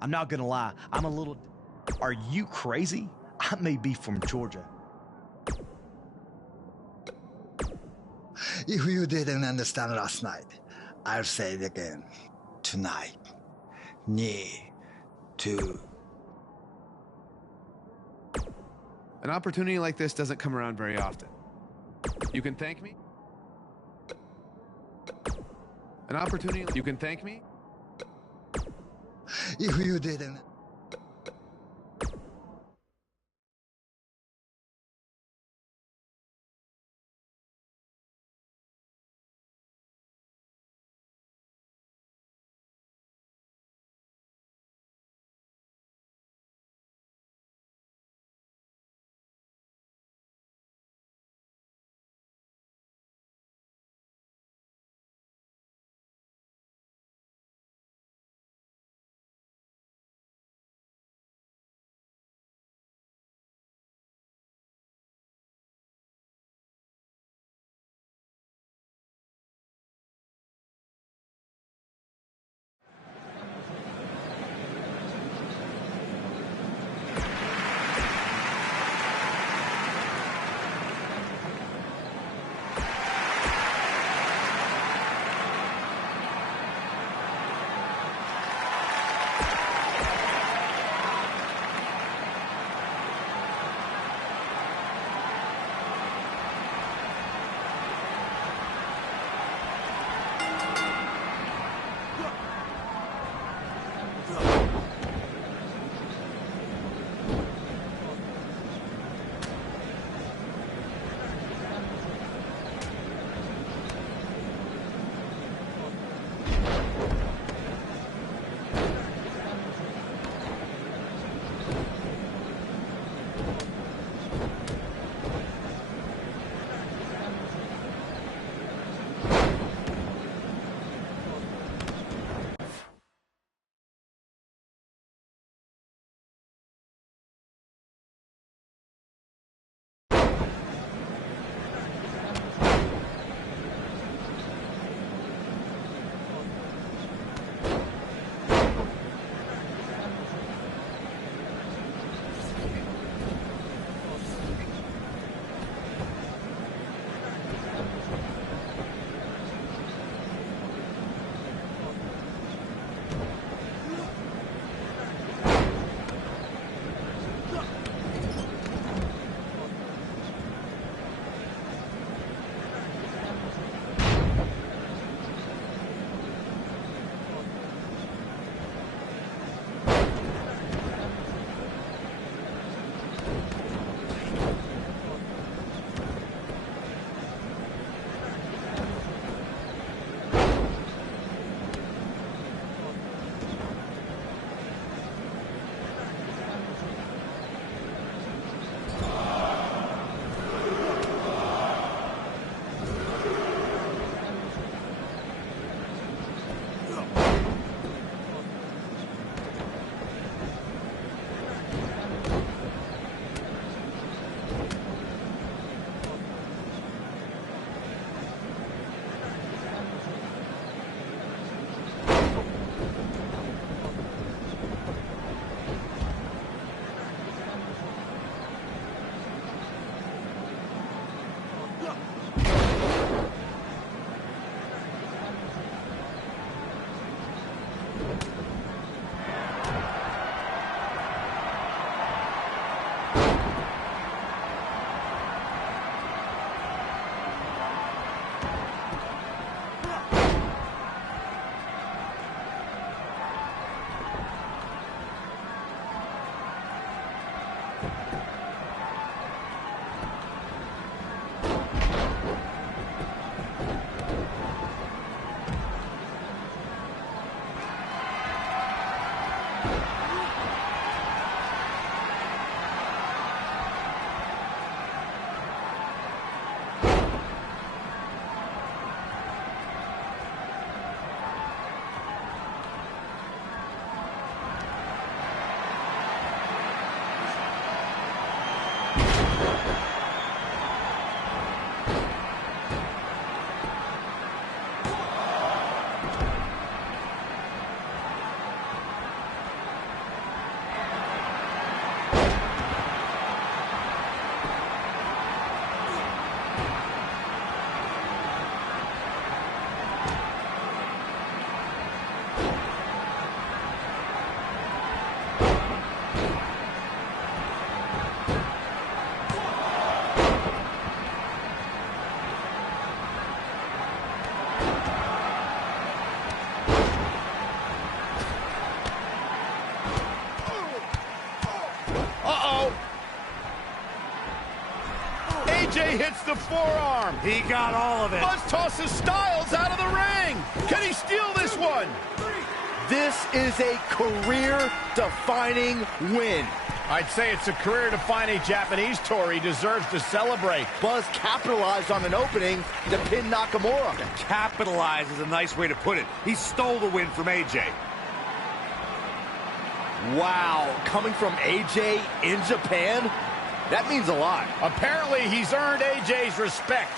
I'm not gonna lie, I'm a little... Are you crazy? I may be from Georgia. If you didn't understand last night, I'll say it again. Tonight. Need to... An opportunity like this doesn't come around very often. You can thank me? An opportunity... You can thank me? If you didn't... AJ hits the forearm. He got all of it. Buzz tosses Styles out of the ring. Can he steal this one? This is a career-defining win. I'd say it's a career-defining Japanese tour. He deserves to celebrate. Buzz capitalized on an opening to pin Nakamura. Capitalize is a nice way to put it. He stole the win from AJ. Wow, coming from AJ in Japan? That means a lot. Apparently, he's earned AJ's respect.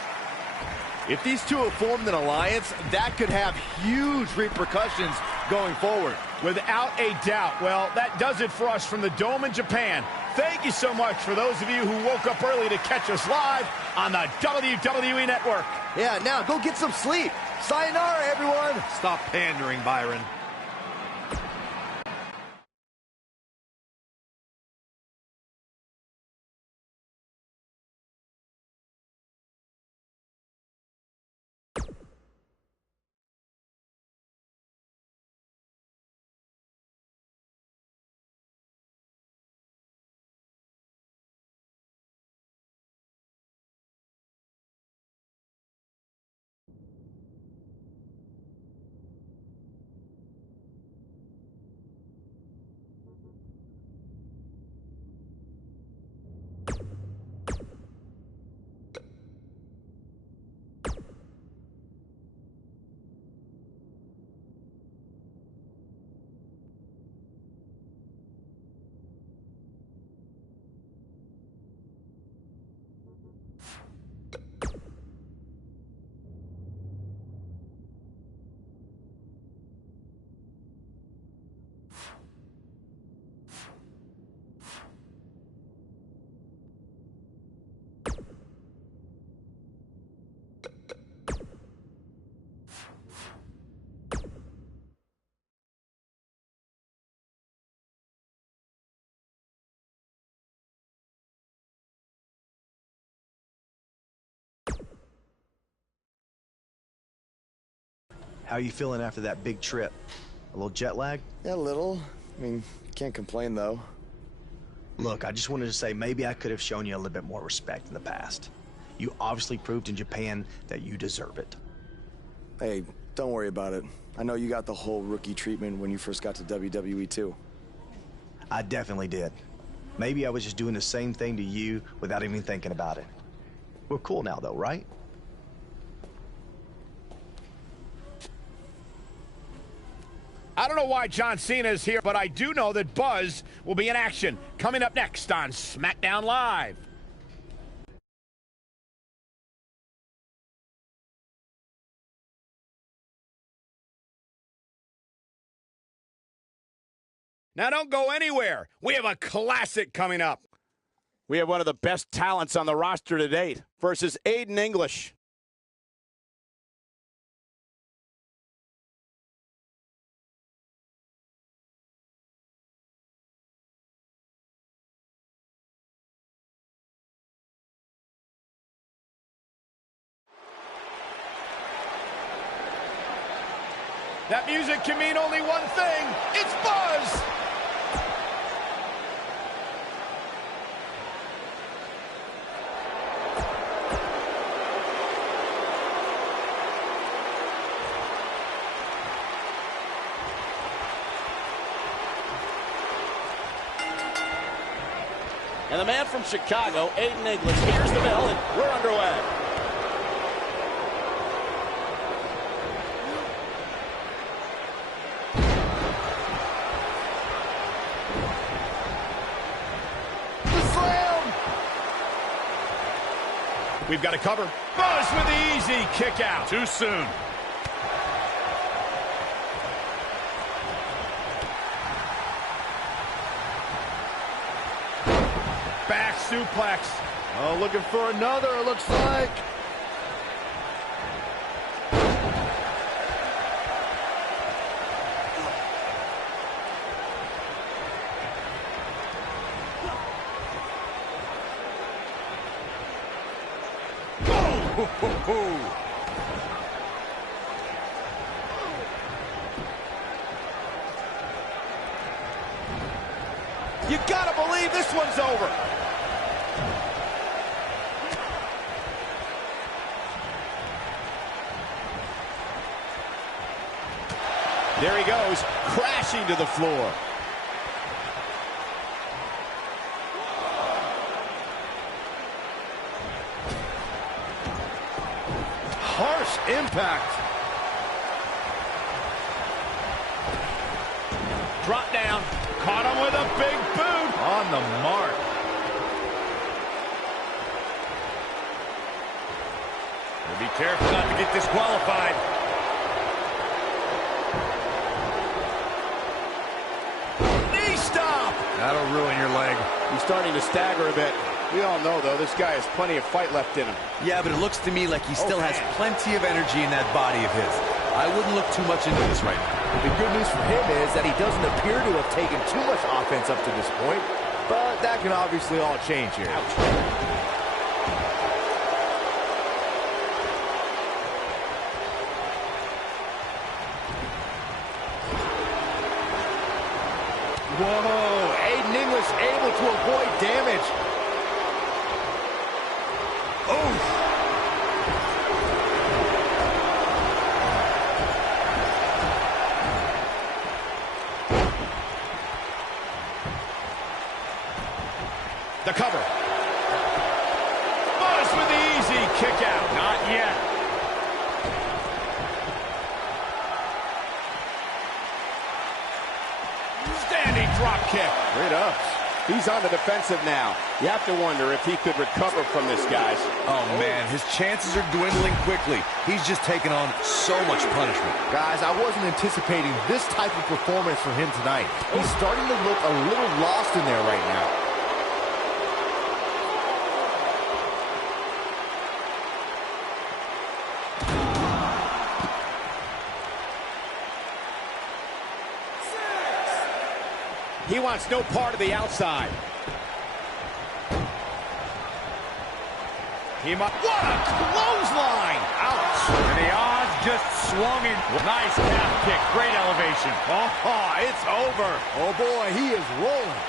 If these two have formed an alliance, that could have huge repercussions going forward. Without a doubt. Well, that does it for us from the Dome in Japan. Thank you so much for those of you who woke up early to catch us live on the WWE Network. Yeah, now go get some sleep. Sayonara, everyone. Stop pandering, Byron. How are you feeling after that big trip? A little jet lag? Yeah, a little. I mean, can't complain, though. Look, I just wanted to say maybe I could have shown you a little bit more respect in the past. You obviously proved in Japan that you deserve it. Hey, don't worry about it. I know you got the whole rookie treatment when you first got to WWE, too. I definitely did. Maybe I was just doing the same thing to you without even thinking about it. We're cool now, though, right? I don't know why John Cena is here, but I do know that Buzz will be in action coming up next on SmackDown Live. Now don't go anywhere. We have a classic coming up. We have one of the best talents on the roster to date versus Aiden English. That music can mean only one thing. It's Buzz! And the man from Chicago, Aiden English, hears the bell, and we're underway. We've got to cover. Buzz with the easy kick out. Too soon. Back suplex. Oh, looking for another, it looks like. You gotta believe this one's over. There he goes, crashing to the floor. Harsh impact. Drop down. Caught him with a big boot. On the mark. Be careful not to get disqualified. Knee stop. That'll ruin your leg. He's starting to stagger a bit. We all know, though, this guy has plenty of fight left in him. Yeah, but it looks to me like he still has plenty of energy in that body of his. I wouldn't look too much into this right now. The good news for him is that he doesn't appear to have taken too much offense up to this point, but that can obviously all change here. Whoa, Aiden English able to avoid damage. Oh! The cover. Buzz with the easy kick out. Not yet. Standing drop kick. Great ups. He's on the defensive now. You have to wonder if he could recover from this, guys. Oh, man, his chances are dwindling quickly. He's just taken on so much punishment. Guys, I wasn't anticipating this type of performance from him tonight. He's starting to look a little lost in there right now. He wants no part of the outside. What a clothesline! Ouch! And the odds just swung in. Nice calf kick. Great elevation. Oh, it's over. Oh, boy, he is rolling.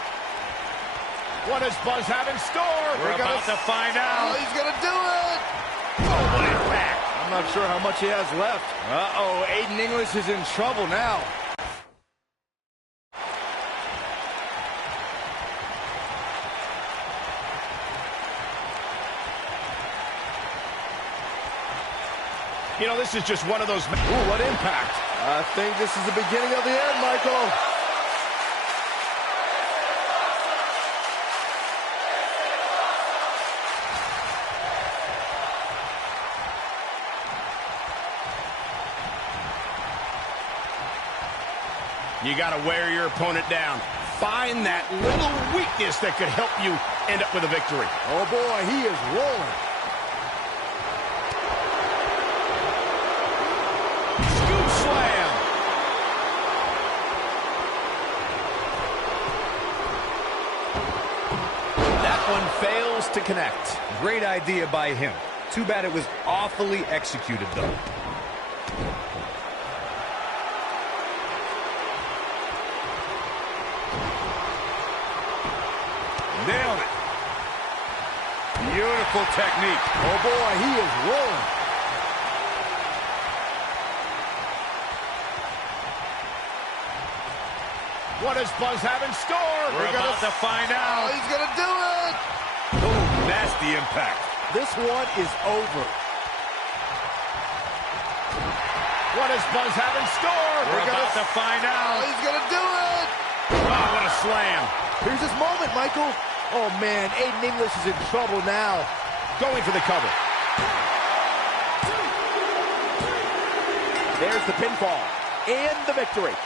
What does Buzz have in store? We're about to find out. Oh, he's going to do it. Oh, what impact. I'm not sure how much he has left. Uh-oh, Aiden English is in trouble now. You know, this is just one of those... Ooh, what impact. I think this is the beginning of the end, Michael. You got to wear your opponent down. Find that little weakness that could help you end up with a victory. Oh, boy, he is rolling. Slam. That one fails to connect. Great idea by him. Too bad it was awfully executed, though. Nailed it. Beautiful technique. Oh, boy, he is rolling. What does Buzz have in store? We're about to find out. Oh, he's going to do it. Oh, nasty impact. This one is over. What does Buzz have in store? We're about to find out. Oh, he's going to do it. Oh, what a slam. Here's his moment, Michael. Oh, man, Aiden English is in trouble now. Going for the cover. There's the pinfall and the victory.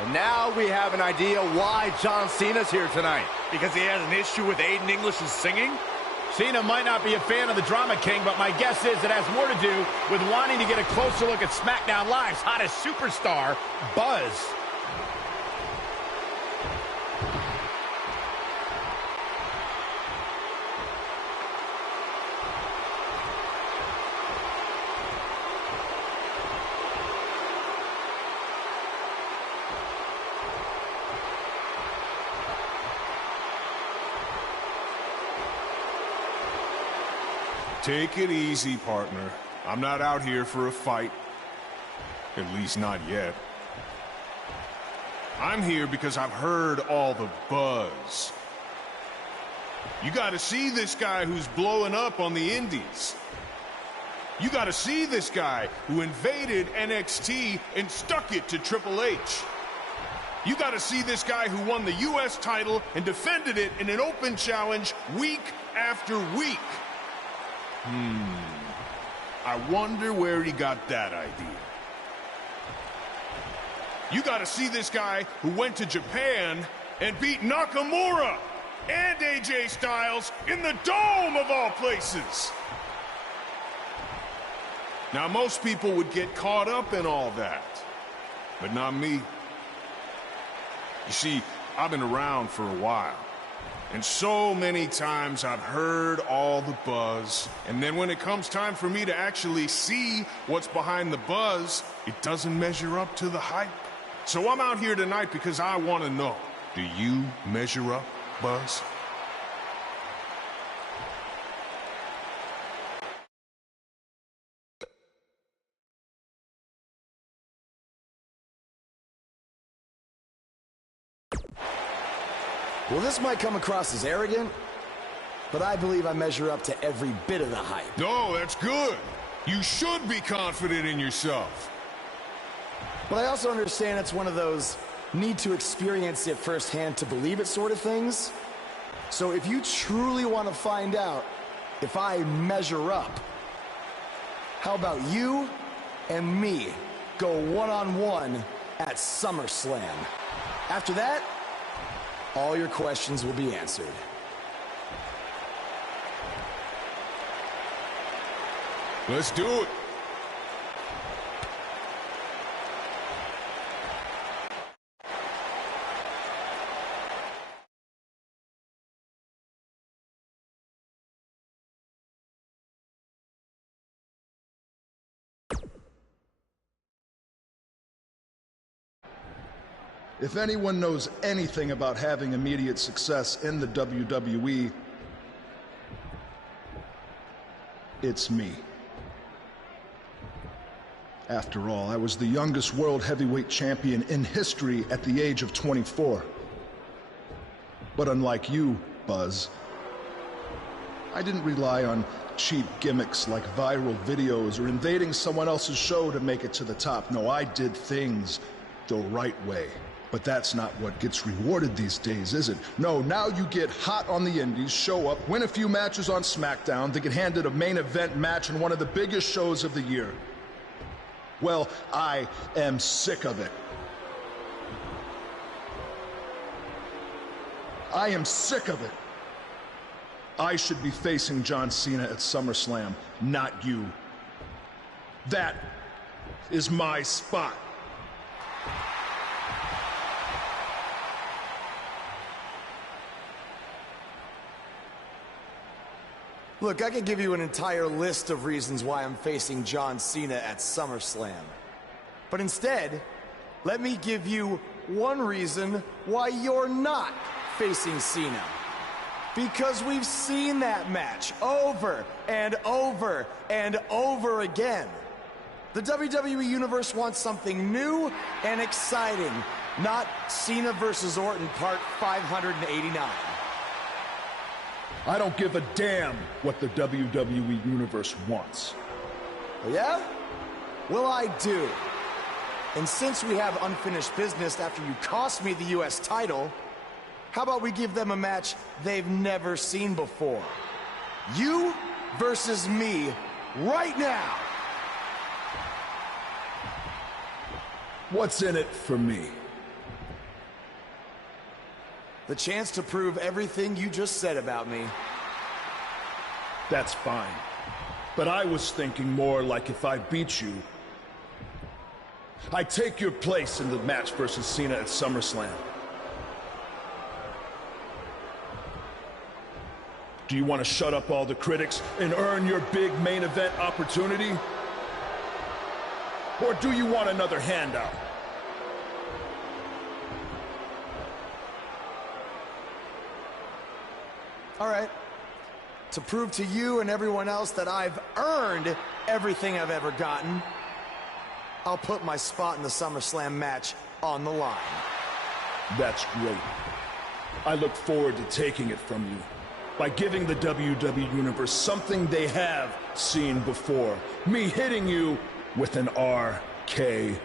And now we have an idea why John Cena's here tonight. Because he has an issue with Aiden English's singing? Cena might not be a fan of the Drama King, but my guess is it has more to do with wanting to get a closer look at SmackDown Live's hottest superstar, Buzz. Take it easy, partner. I'm not out here for a fight. At least not yet. I'm here because I've heard all the buzz. You gotta see this guy who's blowing up on the indies. You gotta see this guy who invaded NXT and stuck it to Triple H. You gotta see this guy who won the US title and defended it in an open challenge week after week. I wonder where he got that idea. You gotta see this guy who went to Japan and beat Nakamura and AJ Styles in the Dome of all places. Now, most people would get caught up in all that, but not me. You see, I've been around for a while. And so many times I've heard all the buzz, and then when it comes time for me to actually see what's behind the buzz, it doesn't measure up to the hype. So I'm out here tonight because I want to know, do you measure up, Buzz? Well, this might come across as arrogant, but I believe I measure up to every bit of the hype. No, that's good. You should be confident in yourself. But I also understand it's one of those need to experience it firsthand to believe it sort of things. So if you truly want to find out if I measure up, how about you and me go one-on-one at SummerSlam? After that, all your questions will be answered. Let's do it. If anyone knows anything about having immediate success in the WWE, it's me. After all, I was the youngest world heavyweight champion in history at the age of 24. But unlike you, Buzz, I didn't rely on cheap gimmicks like viral videos or invading someone else's show to make it to the top. No, I did things the right way. But that's not what gets rewarded these days, is it? No, now you get hot on the indies, show up, win a few matches on SmackDown, then get handed a main event match in one of the biggest shows of the year. Well, I am sick of it. I am sick of it. I should be facing John Cena at SummerSlam, not you. That is my spot. Look, I could give you an entire list of reasons why I'm facing John Cena at SummerSlam. But instead, let me give you one reason why you're not facing Cena. Because we've seen that match over and over and over again. The WWE Universe wants something new and exciting, not Cena versus Orton Part 589. I don't give a damn what the WWE Universe wants. Yeah? Well, I do. And since we have unfinished business after you cost me the US title, how about we give them a match they've never seen before? You versus me right now. What's in it for me? The chance to prove everything you just said about me. That's fine. But I was thinking more like if I beat you, I take your place in the match versus Cena at SummerSlam. Do you want to shut up all the critics and earn your big main event opportunity? Or do you want another handout? All right. To prove to you and everyone else that I've earned everything I've ever gotten, I'll put my spot in the SummerSlam match on the line. That's great. I look forward to taking it from you by giving the WWE Universe something they have seen before. Me hitting you with an RKO.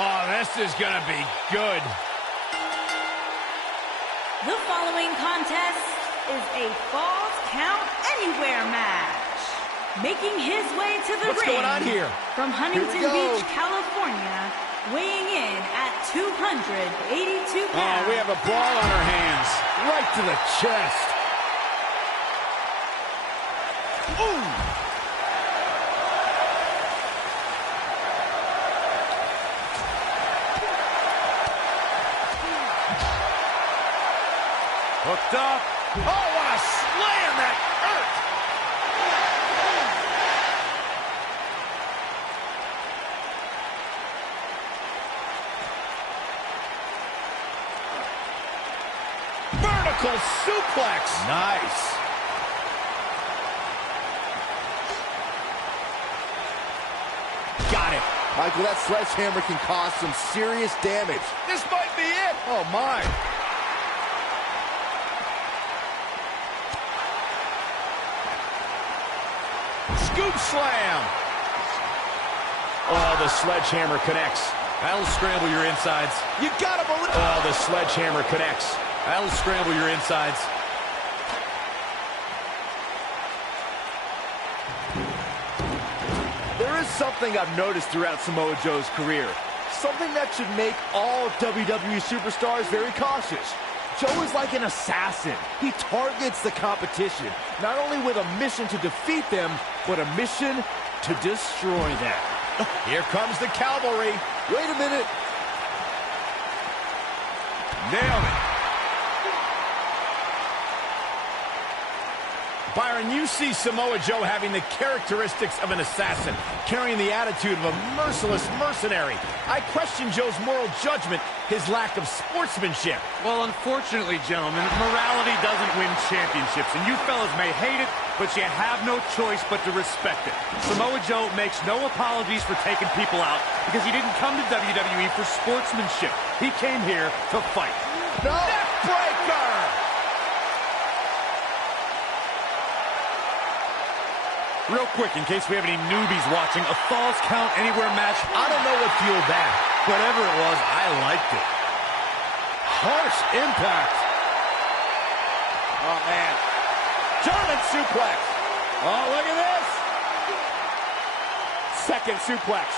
Oh, this is going to be good. The following contest is a Falls Count Anywhere match. Making his way to the ring. What's going on here? From Huntington Beach, California, weighing in at 282 pounds. Oh, we have a ball on our hands. Right to the chest. Ooh! Hooked up. Oh, what a slam that hurt. suplex. Nice. Got it. Michael, that sledgehammer can cause some serious damage. This might be it. Oh, my. Scoop slam. Oh, the sledgehammer connects. That'll scramble your insides. You gotta believe. Oh, the sledgehammer connects. That'll scramble your insides. There is something I've noticed throughout Samoa Joe's career. Something that should make all WWE superstars very cautious. Joe is like an assassin. He targets the competition, not only with a mission to defeat them, but a mission to destroy them. Here comes the cavalry. Wait a minute. Nailed it. Byron, you see Samoa Joe having the characteristics of an assassin, carrying the attitude of a merciless mercenary. I question Joe's moral judgment, his lack of sportsmanship. Well, unfortunately, gentlemen, morality doesn't win championships, and you fellas may hate it, but you have no choice but to respect it. Samoa Joe makes no apologies for taking people out because he didn't come to WWE for sportsmanship. He came here to fight. No! Neck breaker! Real quick, in case we have any newbies watching, a Falls Count Anywhere match. I don't know what fueled that. Whatever it was, I liked it. Harsh impact. Oh, man. German suplex. Oh, look at this. Second suplex.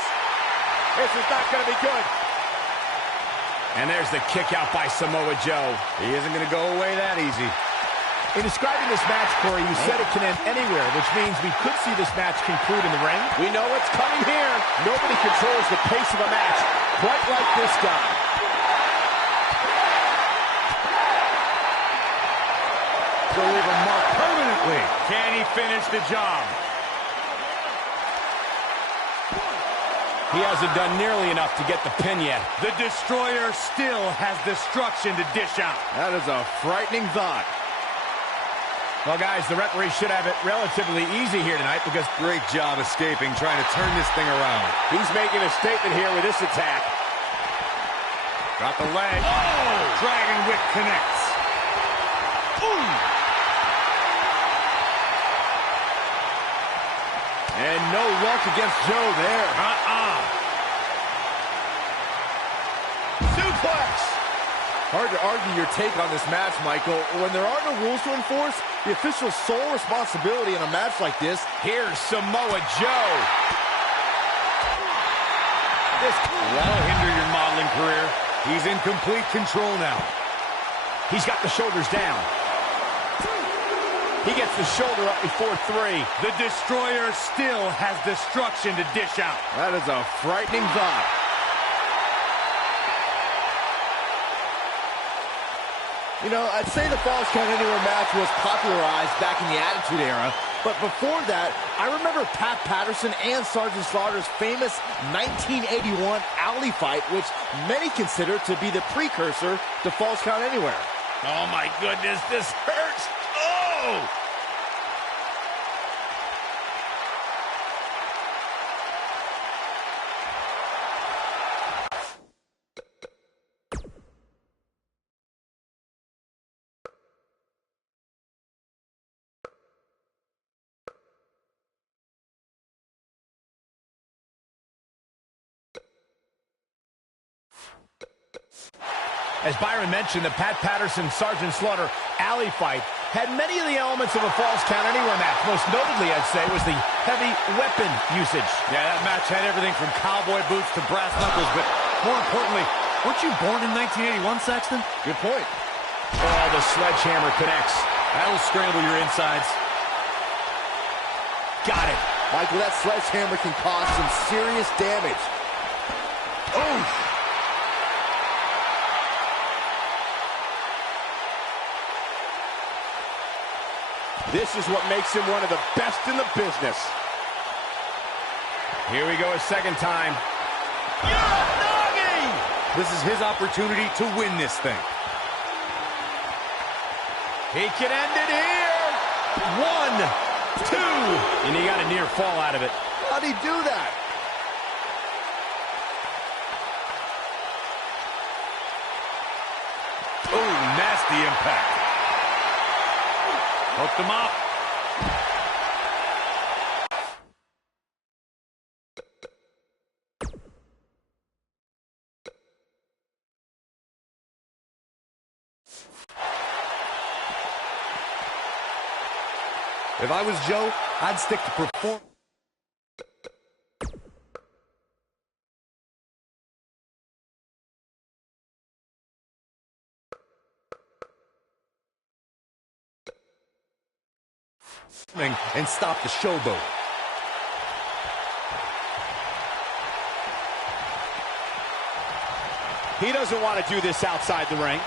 This is not going to be good. And there's the kick out by Samoa Joe. He isn't going to go away that easy. In describing this match, Corey, you said it can end anywhere, which means we could see this match conclude in the ring. We know what's coming here. Nobody controls the pace of a match quite like this guy. To leave a mark permanently. Can he finish the job? He hasn't done nearly enough to get the pin yet. The Destroyer still has destruction to dish out. That is a frightening thought. Well, guys, the referee should have it relatively easy here tonight because... Great job escaping, trying to turn this thing around. He's making a statement here with this attack. Got the leg. Oh! Dragon Whip connects. Ooh! And no luck against Joe there. Suplex! Hard to argue your take on this match, Michael. When there are no rules to enforce, the official's sole responsibility in a match like this. Here's Samoa Joe. That'll hinder your modeling career. He's in complete control now. He's got the shoulders down. He gets the shoulder up before 3. The Destroyer still has destruction to dish out. That is a frightening thought. You know, I'd say the Falls Count Anywhere match was popularized back in the Attitude Era, but before that, I remember Pat Patterson and Sergeant Slaughter's famous 1981 alley fight, which many consider to be the precursor to Falls Count Anywhere. Oh, my goodness, this hurts. Oh! As Byron mentioned, the Pat Patterson-Sergeant Slaughter alley fight had many of the elements of a Falls Count Anywhere match. Most notably, I'd say, was the heavy weapon usage. Yeah, that match had everything from cowboy boots to brass knuckles, but more importantly, weren't you born in 1981, Saxton? Good point. Oh, the sledgehammer connects. That'll scramble your insides. Got it. Michael, that sledgehammer can cause some serious damage. Oh! This is what makes him one of the best in the business. Here we go a second time. This is his opportunity to win this thing. He can end it here. 1, 2. And he got a near fall out of it. How'd he do that? Oh, nasty impact. Hooked him up. If I was Joe, I'd stick to perform. And stop the showboat. He doesn't want to do this outside the ring.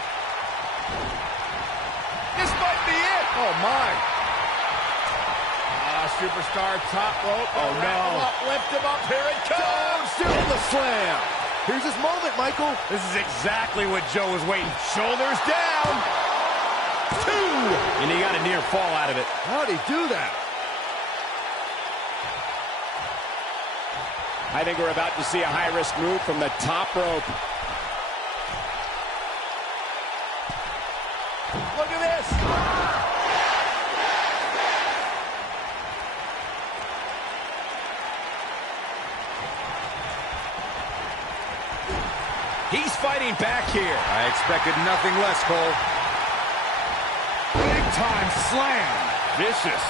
This might be it. Oh, my. Superstar top rope. Oh, no. Lift him up. Here it comes. Doing the slam. Here's his moment, Michael. This is exactly what Joe was waiting. Shoulders down. 2. And he got a near fall out of it. How'd he do that? I think we're about to see a high-risk move from the top rope. Look at this. He's fighting back here. I expected nothing less, Cole. Big time slam. Vicious.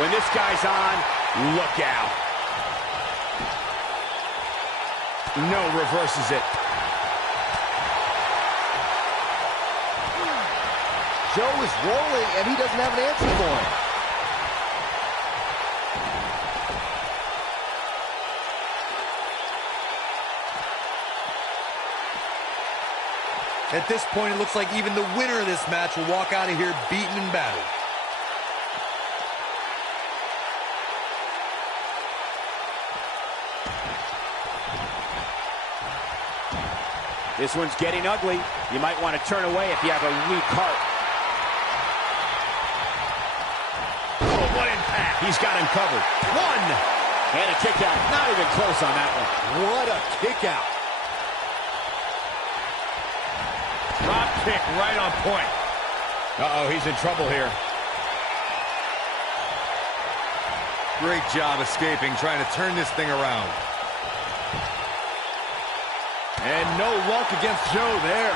When this guy's on, look out. No, reverses it. Joe is rolling, and he doesn't have an answer for him. At this point, it looks like even the winner of this match will walk out of here beaten and battered. This one's getting ugly. You might want to turn away if you have a weak heart. Oh, what impact. He's got him covered. 1. And a kick out. Not even close on that one. What a kick out. Drop kick right on point. Uh-oh, he's in trouble here. Great job escaping, trying to turn this thing around. And no luck against Joe there.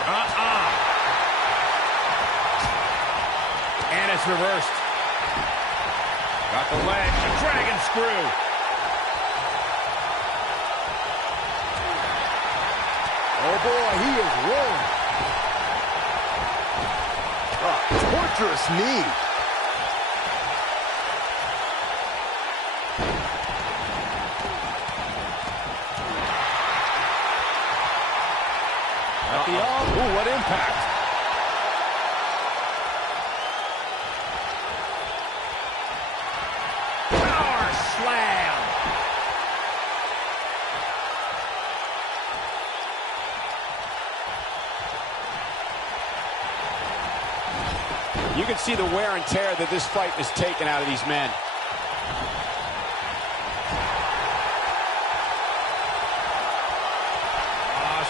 And it's reversed. Got the leg. The dragon screw. Oh, boy, he is rolling. Torturous knee. At the arm. Ooh, what impact. Power slam. You can see the wear and tear that this fight has taken out of these men.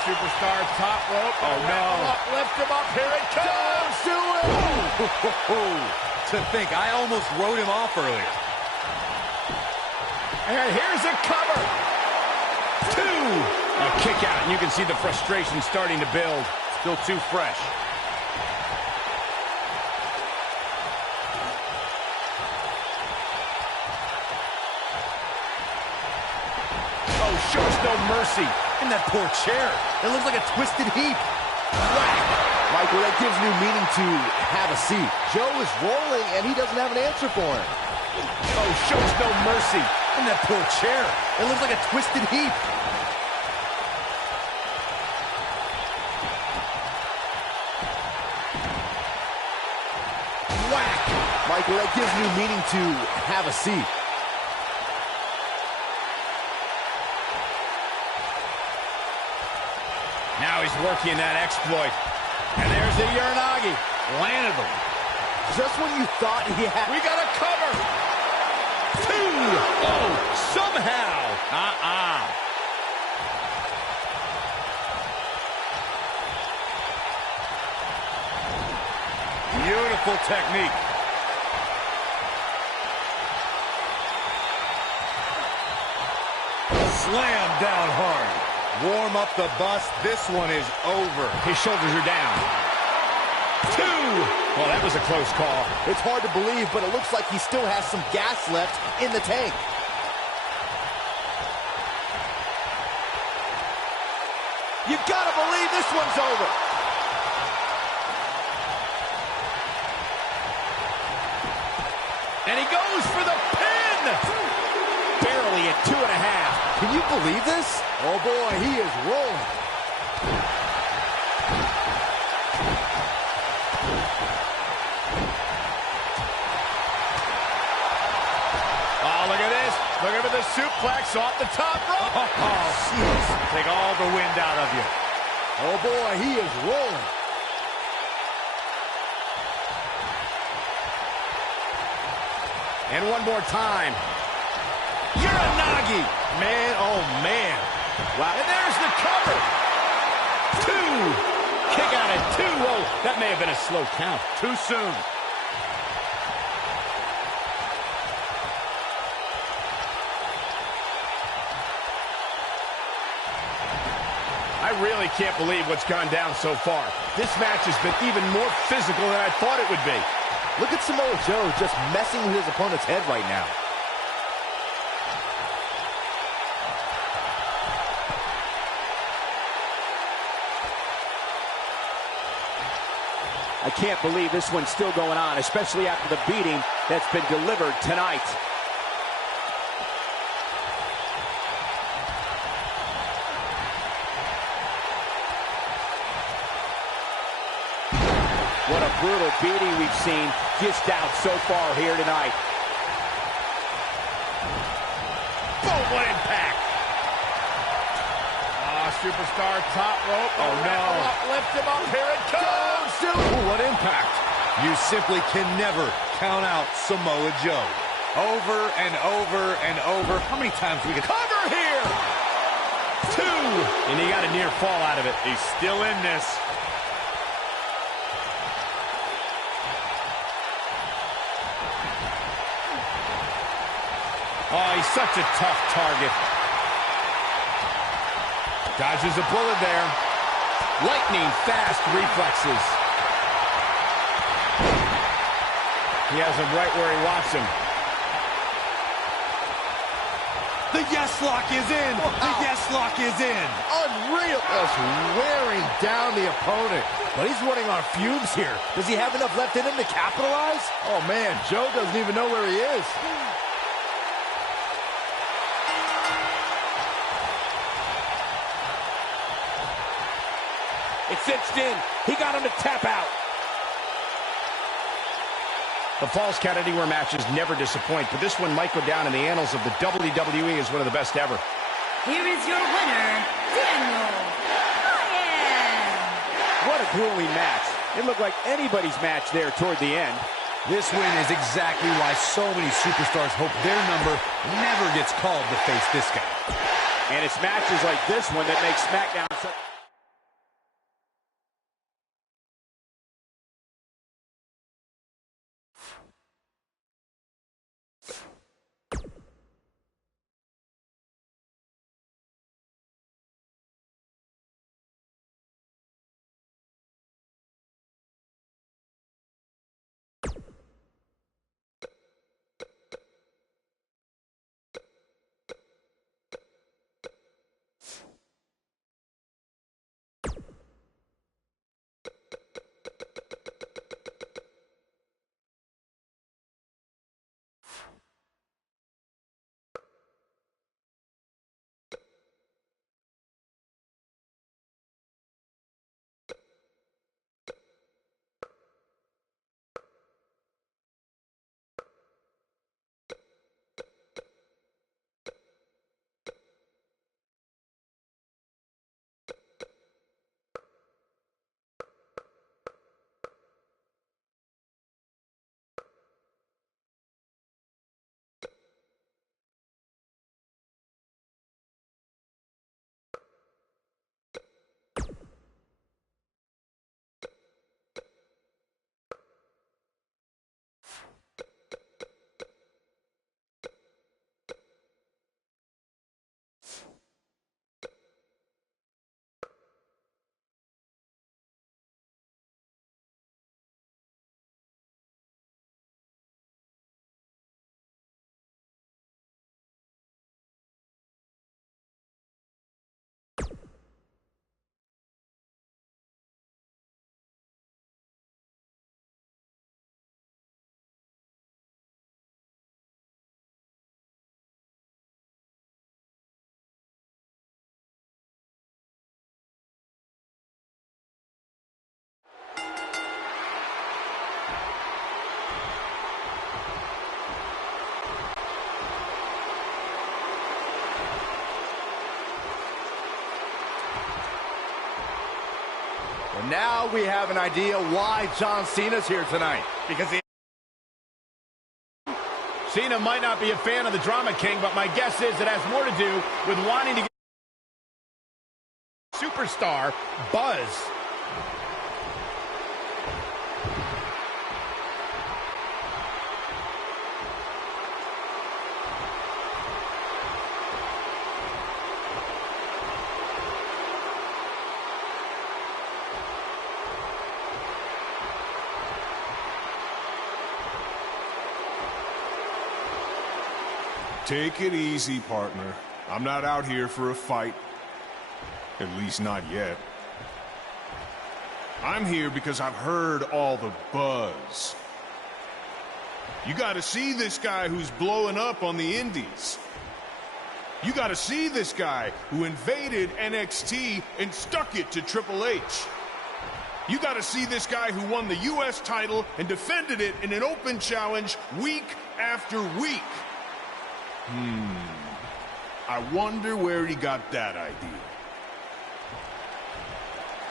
Superstar top rope. Oh, no. Lift him up. Here it comes. Do it. To think, I almost wrote him off earlier. And here's a cover. 2. A kick out, and you can see the frustration starting to build. Still too fresh. Oh, shows no mercy. And that poor chair. It looks like a twisted heap. Whack. Michael, that gives new meaning to have a seat. Joe is rolling, and he doesn't have an answer for him. Oh, shows no mercy. And that poor chair. It looks like a twisted heap. Whack. Michael. That gives new meaning to have a seat. Now he's working that exploit. And there's the Uranagi. Landed him. Just when you thought he had... We got a cover. 2. Oh, somehow. Beautiful technique. Slam down hard. Warm up the bus. This one is over. His shoulders are down. 2. Well, that was a close call. It's hard to believe, but it looks like he still has some gas left in the tank. You gotta believe this one's over. And he goes for the pin. Barely at 2.5. Can you believe this? Oh boy, he is rolling. Oh, look at this. Look at the suplex off the top rope. Oh, jeez. Take all the wind out of you. Oh boy, he is rolling. And one more time. Uranagi. Man, oh man. Wow. And there's the cover. 2. Kick out at 2. Whoa, that may have been a slow count. Too soon. I really can't believe what's gone down so far. This match has been even more physical than I thought it would be. Look at Samoa Joe just messing with his opponent's head right now. I can't believe this one's still going on, especially after the beating that's been delivered tonight. What a brutal beating we've seen dished out so far here tonight. Boom, what impact. Superstar top rope. Oh, no. Lift him up. Here it comes. Ooh, what impact. You simply can never count out Samoa Joe. Over and over and over. How many times we can... Cover here. 2. And he got a near fall out of it. He's still in this. Oh, he's such a tough target. Dodges a bullet there. Lightning fast reflexes. He has him right where he wants him. The yes lock is in. Wow. The yes lock is in. Unreal. Just wearing down the opponent. But he's running on fumes here. Does he have enough left in him to capitalize? Oh, man. Joe doesn't even know where he is. It's cinched in. He got him to tap out. The Falls Count Anywhere matches never disappoint, but this one might go down in the annals of the WWE as one of the best ever. Here is your winner, Daniel Bryan. What a grueling match. It looked like anybody's match there toward the end. This win is exactly why so many superstars hope their number never gets called to face this guy. And it's matches like this one that make SmackDown such... Now we have an idea why John Cena's here tonight. Because Cena might not be a fan of the Drama King, but my guess is it has more to do with wanting to get superstar buzz. Take it easy, partner. I'm not out here for a fight. At least not yet. I'm here because I've heard all the buzz. You gotta see this guy who's blowing up on the indies. You gotta see this guy who invaded NXT and stuck it to Triple H. You gotta see this guy who won the US title and defended it in an open challenge week after week. I wonder where he got that idea.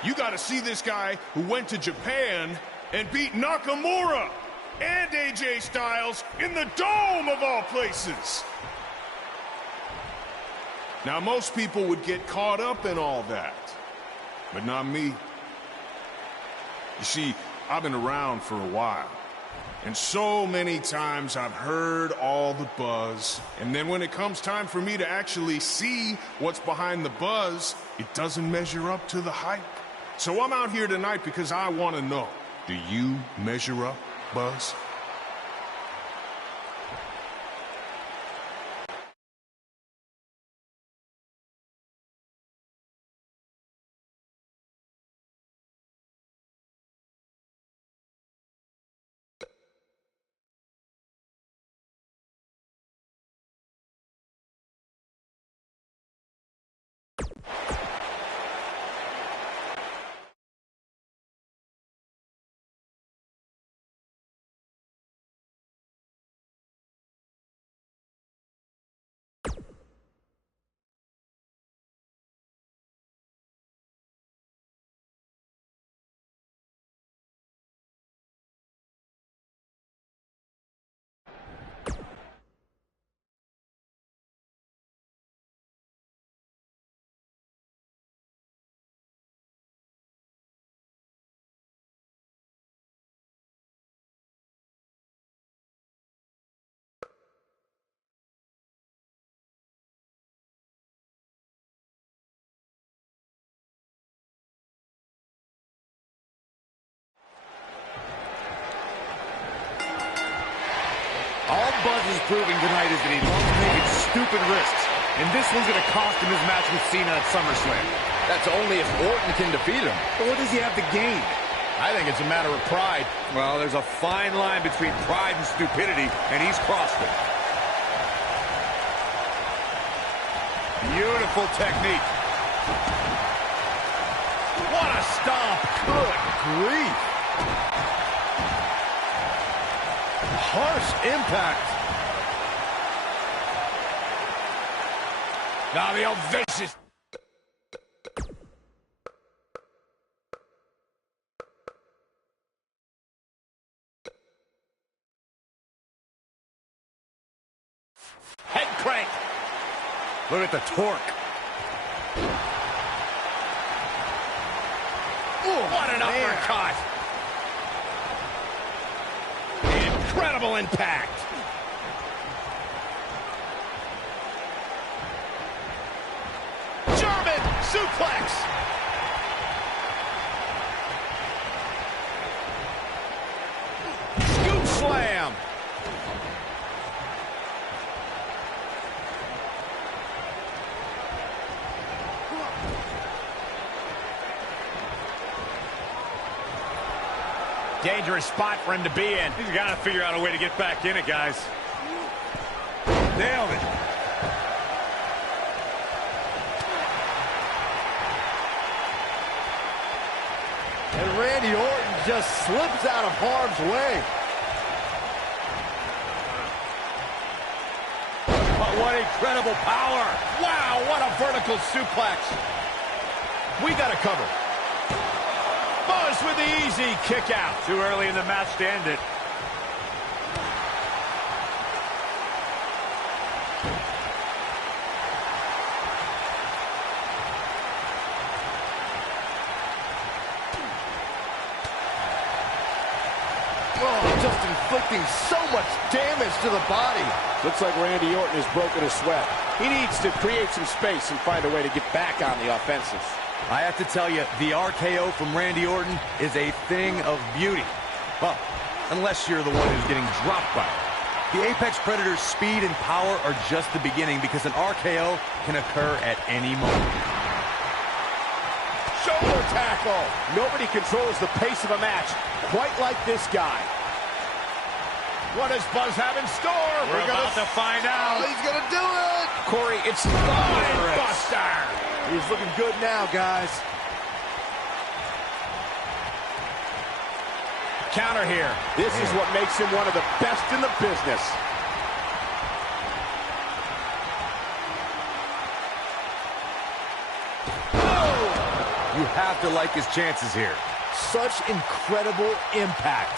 You gotta see this guy who went to Japan and beat Nakamura and AJ Styles in the Dome of all places. Now, most people would get caught up in all that, but not me. You see, I've been around for a while. And so many times I've heard all the buzz, and then when it comes time for me to actually see what's behind the buzz, it doesn't measure up to the hype. So I'm out here tonight because I want to know, do you measure up, Buzz? All Buzz is proving tonight is that he loves taking stupid risks. And this one's going to cost him his match with Cena at SummerSlam. That's only if Orton can defeat him. But what does he have to gain? I think it's a matter of pride. Well, there's a fine line between pride and stupidity, and he's crossed it. Beautiful technique. What a stomp. Good grief. Harsh impact. Now the old vicious. Head crank. Look at the torque. Ooh, what an uppercut. Incredible impact. German suplex. Scoop slam. Dangerous spot for him to be in. He's got to figure out a way to get back in it, guys. Nailed it. And Randy Orton just slips out of harm's way. But what incredible power. Wow, what a vertical suplex. We got to cover. Buzz with the easy kick out. Too early in the match to end it. Oh, just inflicting so much damage to the body. Looks like Randy Orton has broken a sweat. He needs to create some space and find a way to get back on the offensive. I have to tell you, the RKO from Randy Orton is a thing of beauty. Well, unless you're the one who's getting dropped by it. The Apex Predator's speed and power are just the beginning because an RKO can occur at any moment. Shoulder tackle. Nobody controls the pace of a match quite like this guy. What does Buzz have in store? We're about to find out. Oh, he's going to do it. Corey, it's Spine Buster. He's looking good now, guys. Counter here. This is what makes him one of the best in the business. You have to like his chances here. Such incredible impact.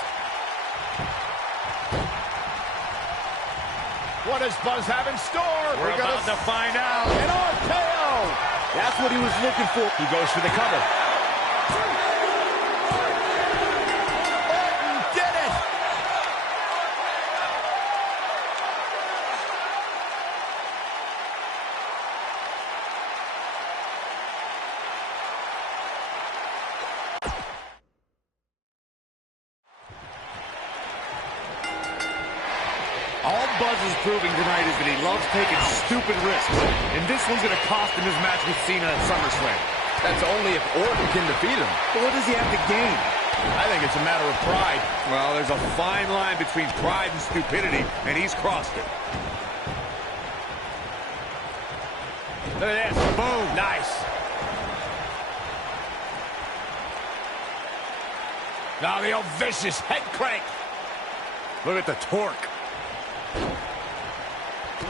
What does Buzz have in store? We're about to find out. An RKO. That's what he was looking for. He goes for the cover. Orton did it. All Buzz is proving tonight is that he loves taking stupid risks. And this one's going to cost him his match with Cena at SummerSlam. That's only if Orton can defeat him. But what does he have to gain? I think it's a matter of pride. Well, there's a fine line between pride and stupidity, and he's crossed it. Look at this. Boom. Nice. Now the old vicious head crank. Look at the torque.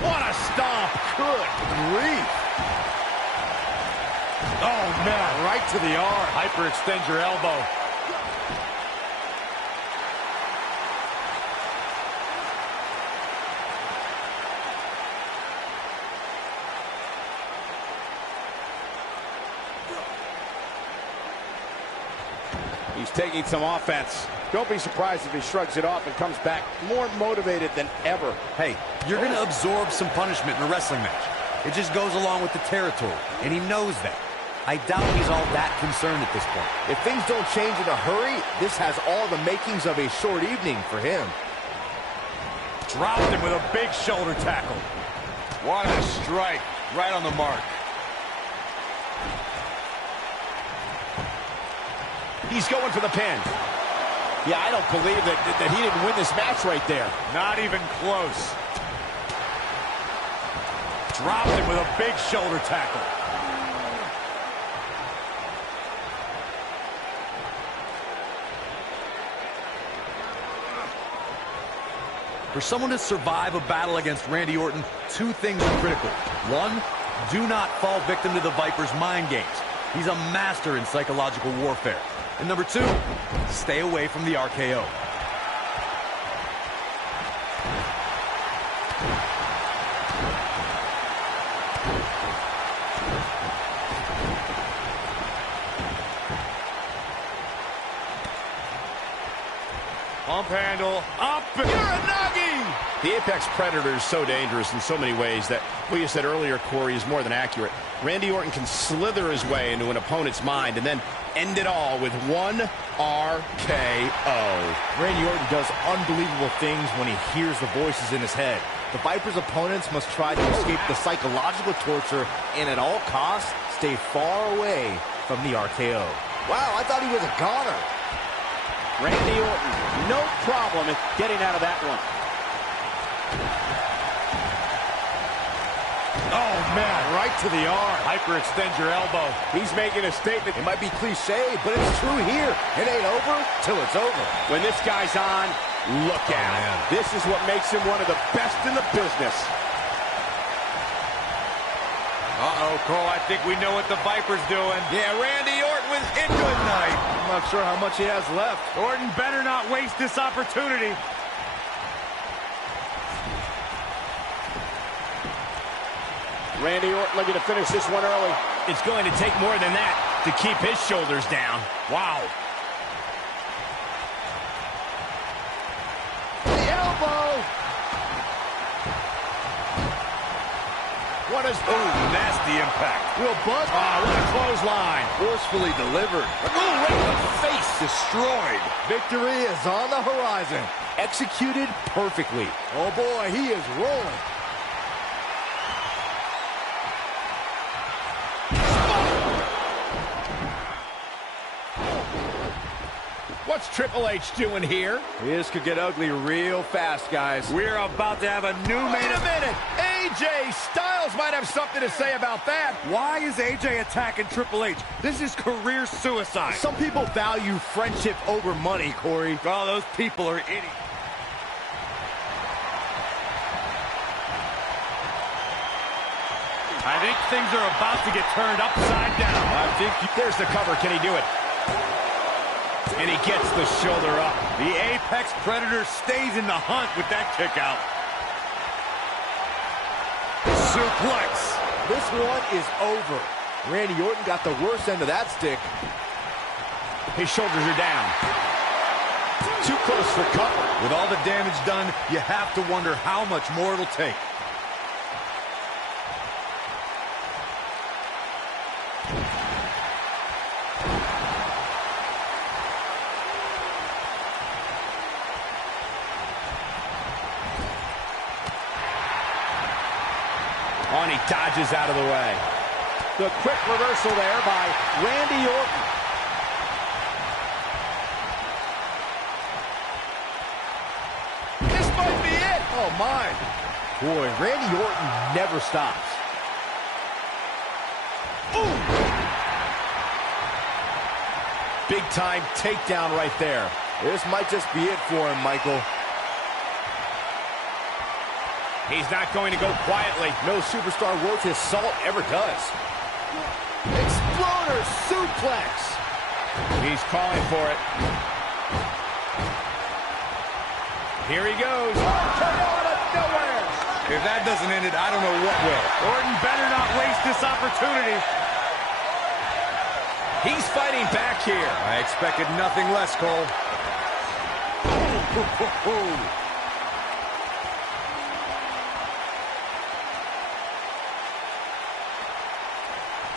What a stomp. Good grief. Oh, man, right to the arm. Hyperextend your elbow. He's taking some offense. Don't be surprised if he shrugs it off and comes back more motivated than ever. Hey, you're going to absorb some punishment in a wrestling match. It just goes along with the territory, and he knows that. I doubt he's all that concerned at this point. If things don't change in a hurry, this has all the makings of a short evening for him. Dropped him with a big shoulder tackle. What a strike. Right on the mark. He's going for the pin. Yeah, I don't believe that he didn't win this match right there. Not even close. Dropped him with a big shoulder tackle. For someone to survive a battle against Randy Orton, two things are critical. One, do not fall victim to the Viper's mind games. He's a master in psychological warfare. And number two, stay away from the RKO. Pump handle, up, and Uranagi! The Apex Predator is so dangerous in so many ways that what you said earlier, Corey, is more than accurate. Randy Orton can slither his way into an opponent's mind and then end it all with one RKO. Randy Orton does unbelievable things when he hears the voices in his head. The Viper's opponents must try to escape the psychological torture and at all costs stay far away from the RKO. Wow, I thought he was a goner. Randy Orton, no problem in getting out of that one. oh, man, right to the arm. Hyperextend your elbow. He's making a statement. It might be cliche, but it's true here. It ain't over till it's over. When this guy's on, look at him. This is what makes him one of the best in the business. Uh-oh, Cole, I think we know what the Viper's doing. Yeah, Randy Orton was in good night. I'm not sure how much he has left. Orton better not waste this opportunity. Randy Orton looking to finish this one early. It's going to take more than that to keep his shoulders down. Wow. The elbow. What is... Oh, nasty impact. Will Buzz... Oh, what a clothesline. Forcefully delivered. Oh, right in the face. Destroyed. Victory is on the horizon. Executed perfectly. Oh boy, he is rolling. What's Triple H doing here? This could get ugly real fast, guys. We're about to have a new Wait main a event. minute. AJ Styles might have something to say about that. Why is AJ attacking Triple H? This is career suicide. Some people value friendship over money, Corey. Oh, those people are idiots. I think things are about to get turned upside down. I think there's the cover. Can he do it? And he gets the shoulder up. The Apex Predator stays in the hunt with that kick out. Suplex. This one is over. Randy Orton got the worst end of that stick. His shoulders are down. Too close for cover. With all the damage done, you have to wonder how much more it'll take. Oh, and he dodges out of the way. The quick reversal there by Randy Orton. This might be it. Oh, my. Boy, Randy Orton never stops. Ooh. Big time takedown right there. This might just be it for him, Michael. He's not going to go quietly. No superstar worth his salt ever does. Exploder suplex. He's calling for it. Here he goes. Out of nowhere. If that doesn't end it, I don't know what will. Orton better not waste this opportunity. He's fighting back here. I expected nothing less, Cole.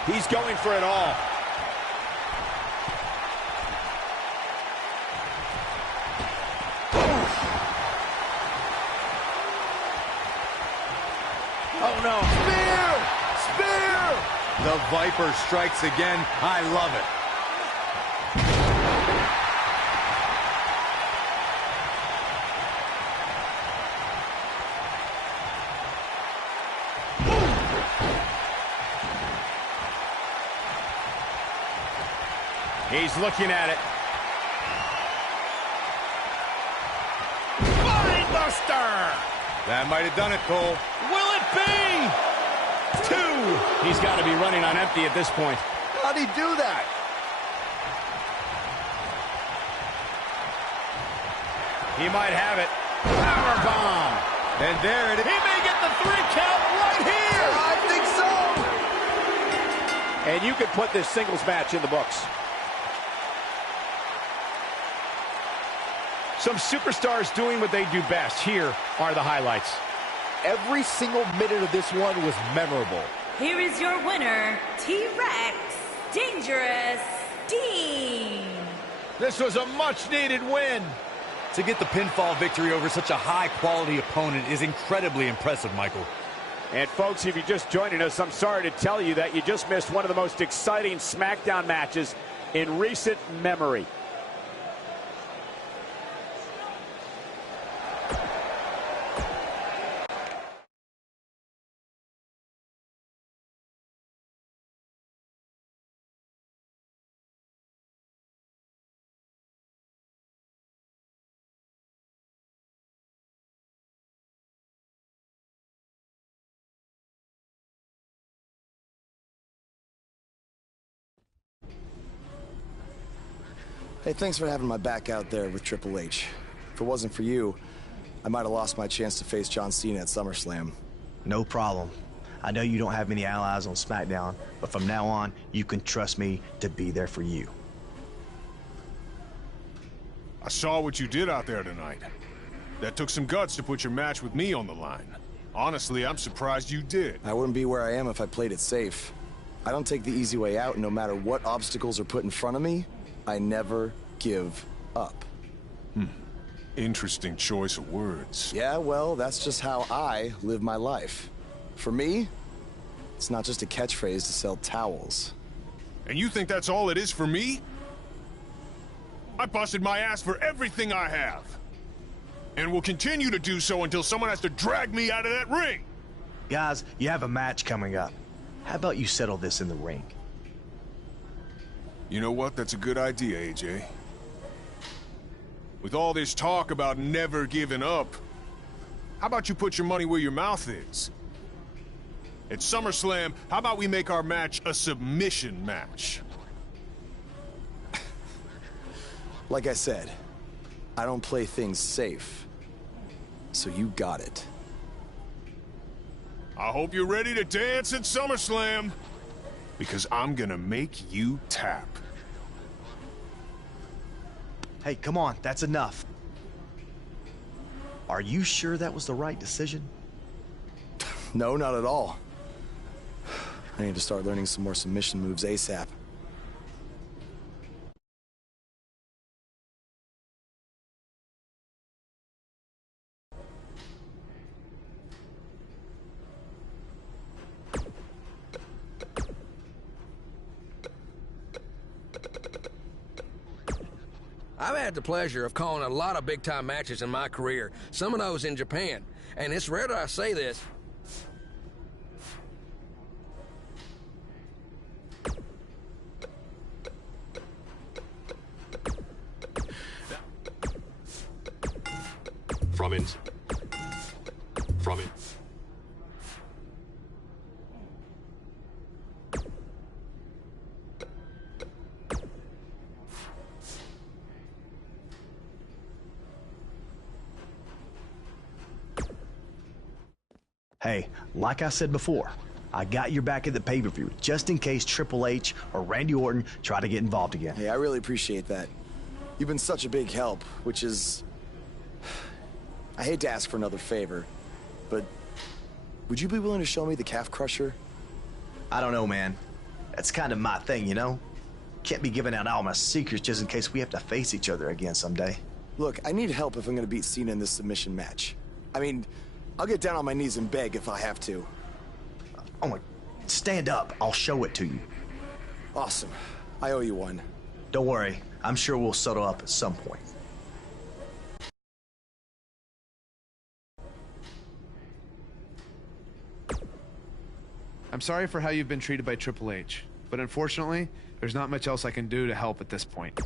He's going for it all. Oh, no. Spear! Spear! The Viper strikes again. I love it. He's looking at it. Spinebuster! That might have done it, Cole. Will it be? 2. He's got to be running on empty at this point. How'd he do that? He might have it. Powerbomb. And there it is. He may get the 3 count right here. I think so. And you could put this singles match in the books. Some superstars doing what they do best. Here are the highlights. Every single minute of this one was memorable. Here is your winner, T-Rex Dangerous Dean. This was a much-needed win. To get the pinfall victory over such a high-quality opponent is incredibly impressive, Michael. And folks, if you're just joining us, I'm sorry to tell you that you just missed one of the most exciting SmackDown matches in recent memory. Hey, thanks for having my back out there with Triple H. If it wasn't for you, I might have lost my chance to face John Cena at SummerSlam. No problem. I know you don't have many allies on SmackDown, but from now on, you can trust me to be there for you. I saw what you did out there tonight. That took some guts to put your match with me on the line. Honestly, I'm surprised you did. I wouldn't be where I am if I played it safe. I don't take the easy way out, and no matter what obstacles are put in front of me, I never give up. Interesting choice of words. Yeah, well, that's just how I live my life. For me, it's not just a catchphrase to sell towels. And you think that's all it is for me? I busted my ass for everything I have. And will continue to do so until someone has to drag me out of that ring. Guys, you have a match coming up. How about you settle this in the ring? You know what? That's a good idea, AJ. With all this talk about never giving up, how about you put your money where your mouth is? At SummerSlam, how about we make our match a submission match? Like I said, I don't play things safe. So you got it. I hope you're ready to dance at SummerSlam, because I'm gonna make you tap. Hey, come on, that's enough. Are you sure that was the right decision? No, not at all. I need to start learning some more submission moves ASAP. I've had the pleasure of calling a lot of big-time matches in my career, some of those in Japan, and it's rare that I say this. From it. Hey, like I said before, I got your back at the pay-per-view, just in case Triple H or Randy Orton try to get involved again. Hey, I really appreciate that. You've been such a big help, which is... I hate to ask for another favor, but would you be willing to show me the calf crusher? I don't know, man. That's kind of my thing, you know? Can't be giving out all my secrets just in case we have to face each other again someday. Look, I need help if I'm gonna beat Cena in this submission match. I mean, I'll get down on my knees and beg if I have to. Oh my... Stand up. I'll show it to you. Awesome. I owe you one. Don't worry. I'm sure we'll settle up at some point. I'm sorry for how you've been treated by Triple H, but unfortunately, there's not much else I can do to help at this point.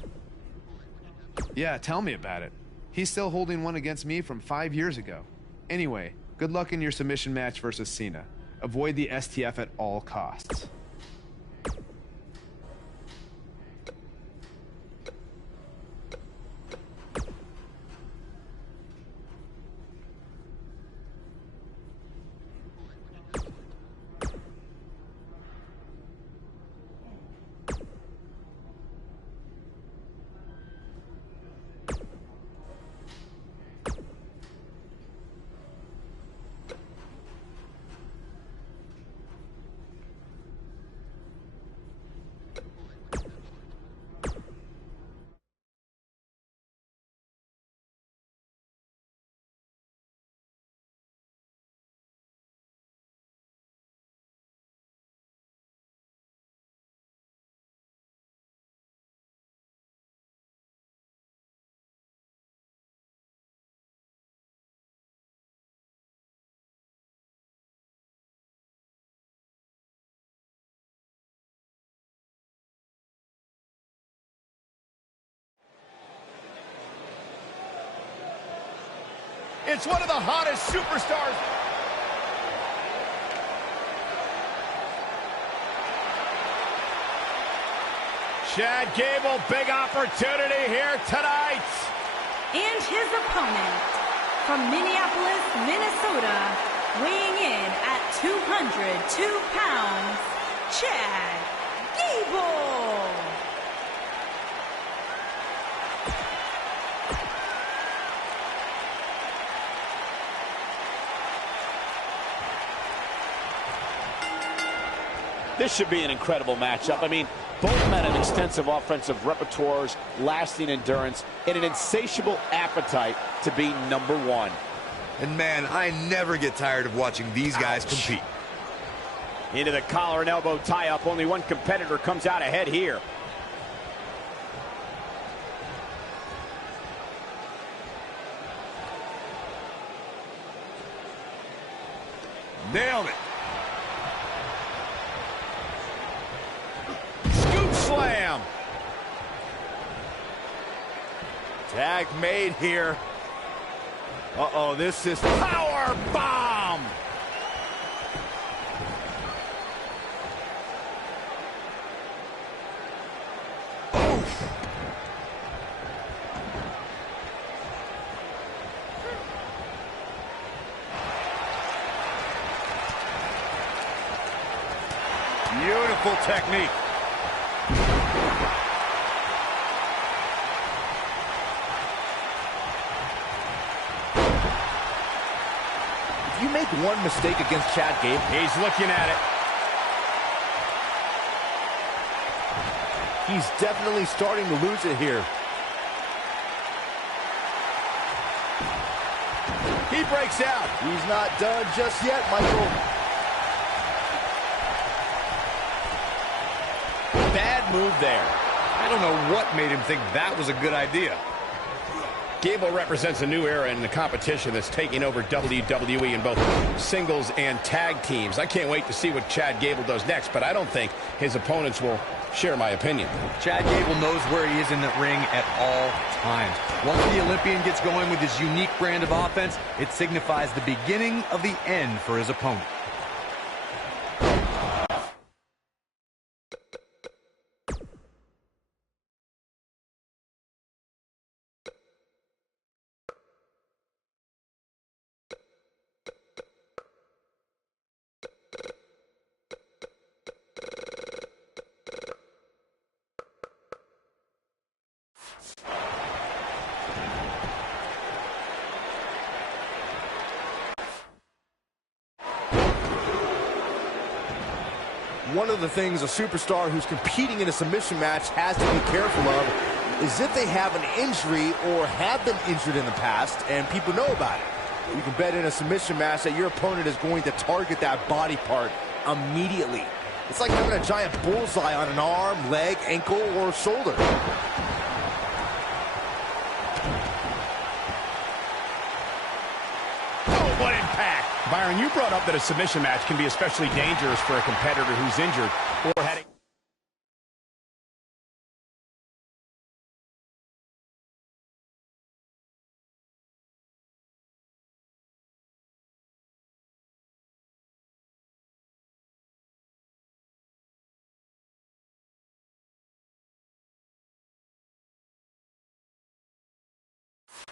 Yeah, tell me about it. He's still holding one against me from 5 years ago. Anyway, good luck in your submission match versus Cena. Avoid the STF at all costs. It's one of the hottest superstars. Chad Gable, big opportunity here tonight. And his opponent, from Minneapolis, Minnesota, weighing in at 202 pounds, Chad Gable. This should be an incredible matchup. I mean, both men have extensive offensive repertoires, lasting endurance, and an insatiable appetite to be number one. And man, I never get tired of watching these guys compete. Into the collar and elbow tie-up. Only one competitor comes out ahead here. Nailed it. Scoop slam. Tag made here. Uh-oh, this is Power bomb. beautiful technique. If you make one mistake against Chad Gable, he's looking at it. He's definitely starting to lose it here. He breaks out. He's not done just yet, Michael. Bad move there. I don't know what made him think that was a good idea. Gable represents a new era in the competition that's taking over WWE in both singles and tag teams. I can't wait to see what Chad Gable does next, but I don't think his opponents will share my opinion. Chad Gable knows where he is in the ring at all times. Once the Olympian gets going with his unique brand of offense, it signifies the beginning of the end for his opponent. One of the things a superstar who's competing in a submission match has to be careful of is if they have an injury or have been injured in the past and people know about it. You can bet in a submission match that your opponent is going to target that body part immediately. It's like having a giant bullseye on an arm, leg, ankle, or shoulder. Oh, what impact! Byron, you brought up that a submission match can be especially dangerous for a competitor who's injured or had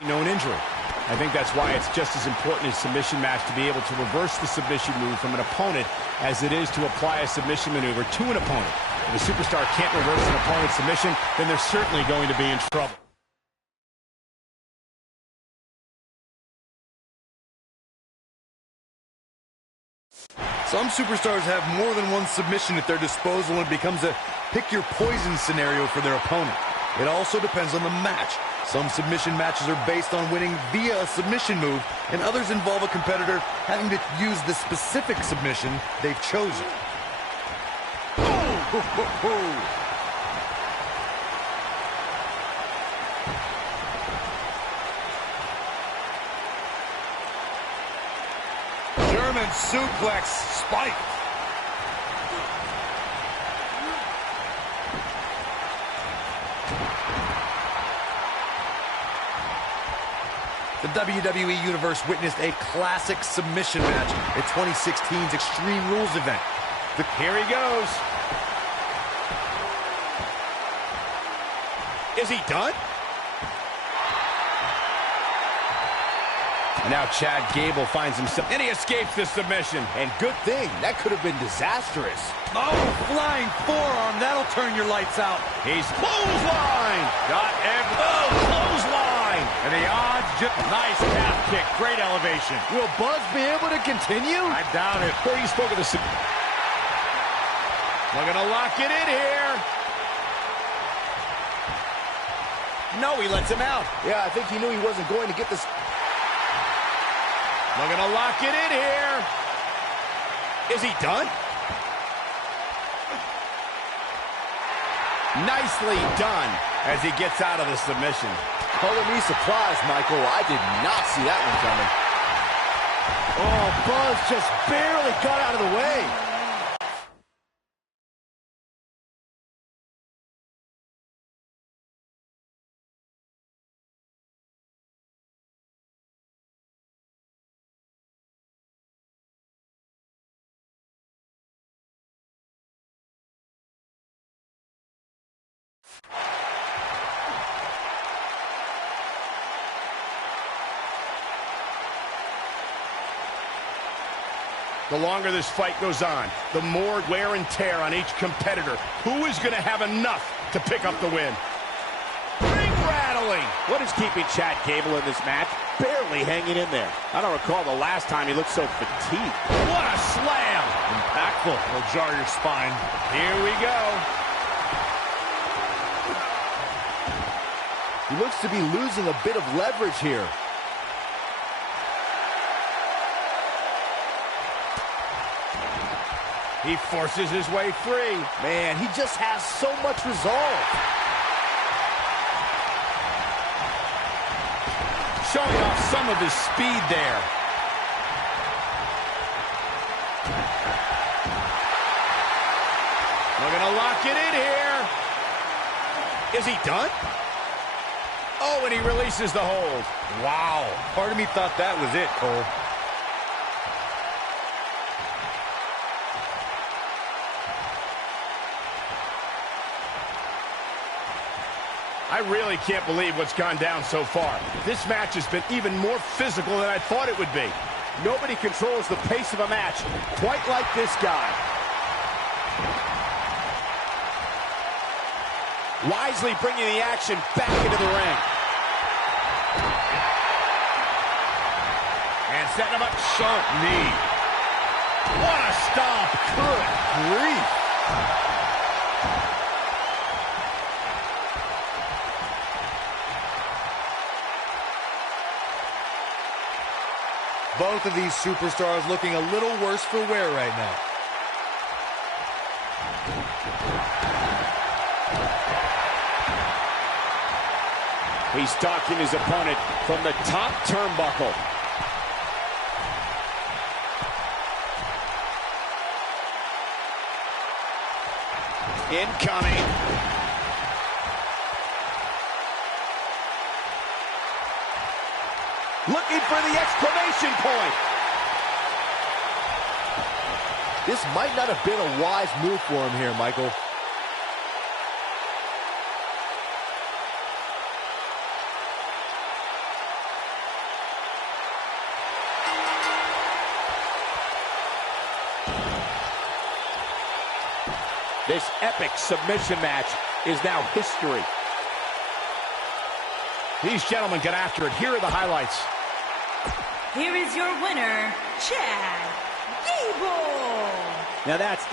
known injury. I think that's why it's just as important in a submission match to be able to reverse the submission move from an opponent as it is to apply a submission maneuver to an opponent. If a superstar can't reverse an opponent's submission, then they're certainly going to be in trouble. Some superstars have more than one submission at their disposal and it becomes a pick-your-poison scenario for their opponent. It also depends on the match. Some submission matches are based on winning via a submission move, and others involve a competitor having to use the specific submission they've chosen. German suplex spike. The WWE Universe witnessed a classic submission match at 2016's Extreme Rules event. Here he goes. Is he done? And now Chad Gable finds himself, and he escapes the submission. And good thing, that could have been disastrous. Oh, flying forearm. That'll turn your lights out. He's clothesline. Got everything. Clothesline. And the odds just nice calf kick. Great elevation. Will Buzz be able to continue? I doubt it. Before you spoke of the... Looking to lock it in here. No, he lets him out. Yeah, I think he knew he wasn't going to get this. Looking to lock it in here. Is he done? Nicely done as he gets out of the submission. Color me surprised, Michael. I did not see that one coming. Oh, Buzz just barely got out of the way. The longer this fight goes on, the more wear and tear on each competitor. Who is going to have enough to pick up the win? Ring rattling. What is keeping Chad Gable in this match? Barely hanging in there. I don't recall the last time he looked so fatigued. What a slam. Impactful. It'll jar your spine. Here we go. He looks to be losing a bit of leverage here. He forces his way free. Man, he just has so much resolve. Showing off some of his speed there. Looking to lock it in here. Is he done? Oh, and he releases the hold. Wow. Part of me thought that was it, Cole. I really can't believe what's gone down so far. This match has been even more physical than I thought it would be. Nobody controls the pace of a match quite like this guy. Wisely bringing the action back into the ring. And setting him up sharp knee. What a stomp. Good grief. Both of these superstars looking a little worse for wear right now. He's stalking his opponent from the top turnbuckle. Incoming. Looking for the exclamation point. This might not have been a wise move for him here, Michael. This epic submission match is now history. These gentlemen get after it. Here are the highlights. Here is your winner, Chad Gable. Now that's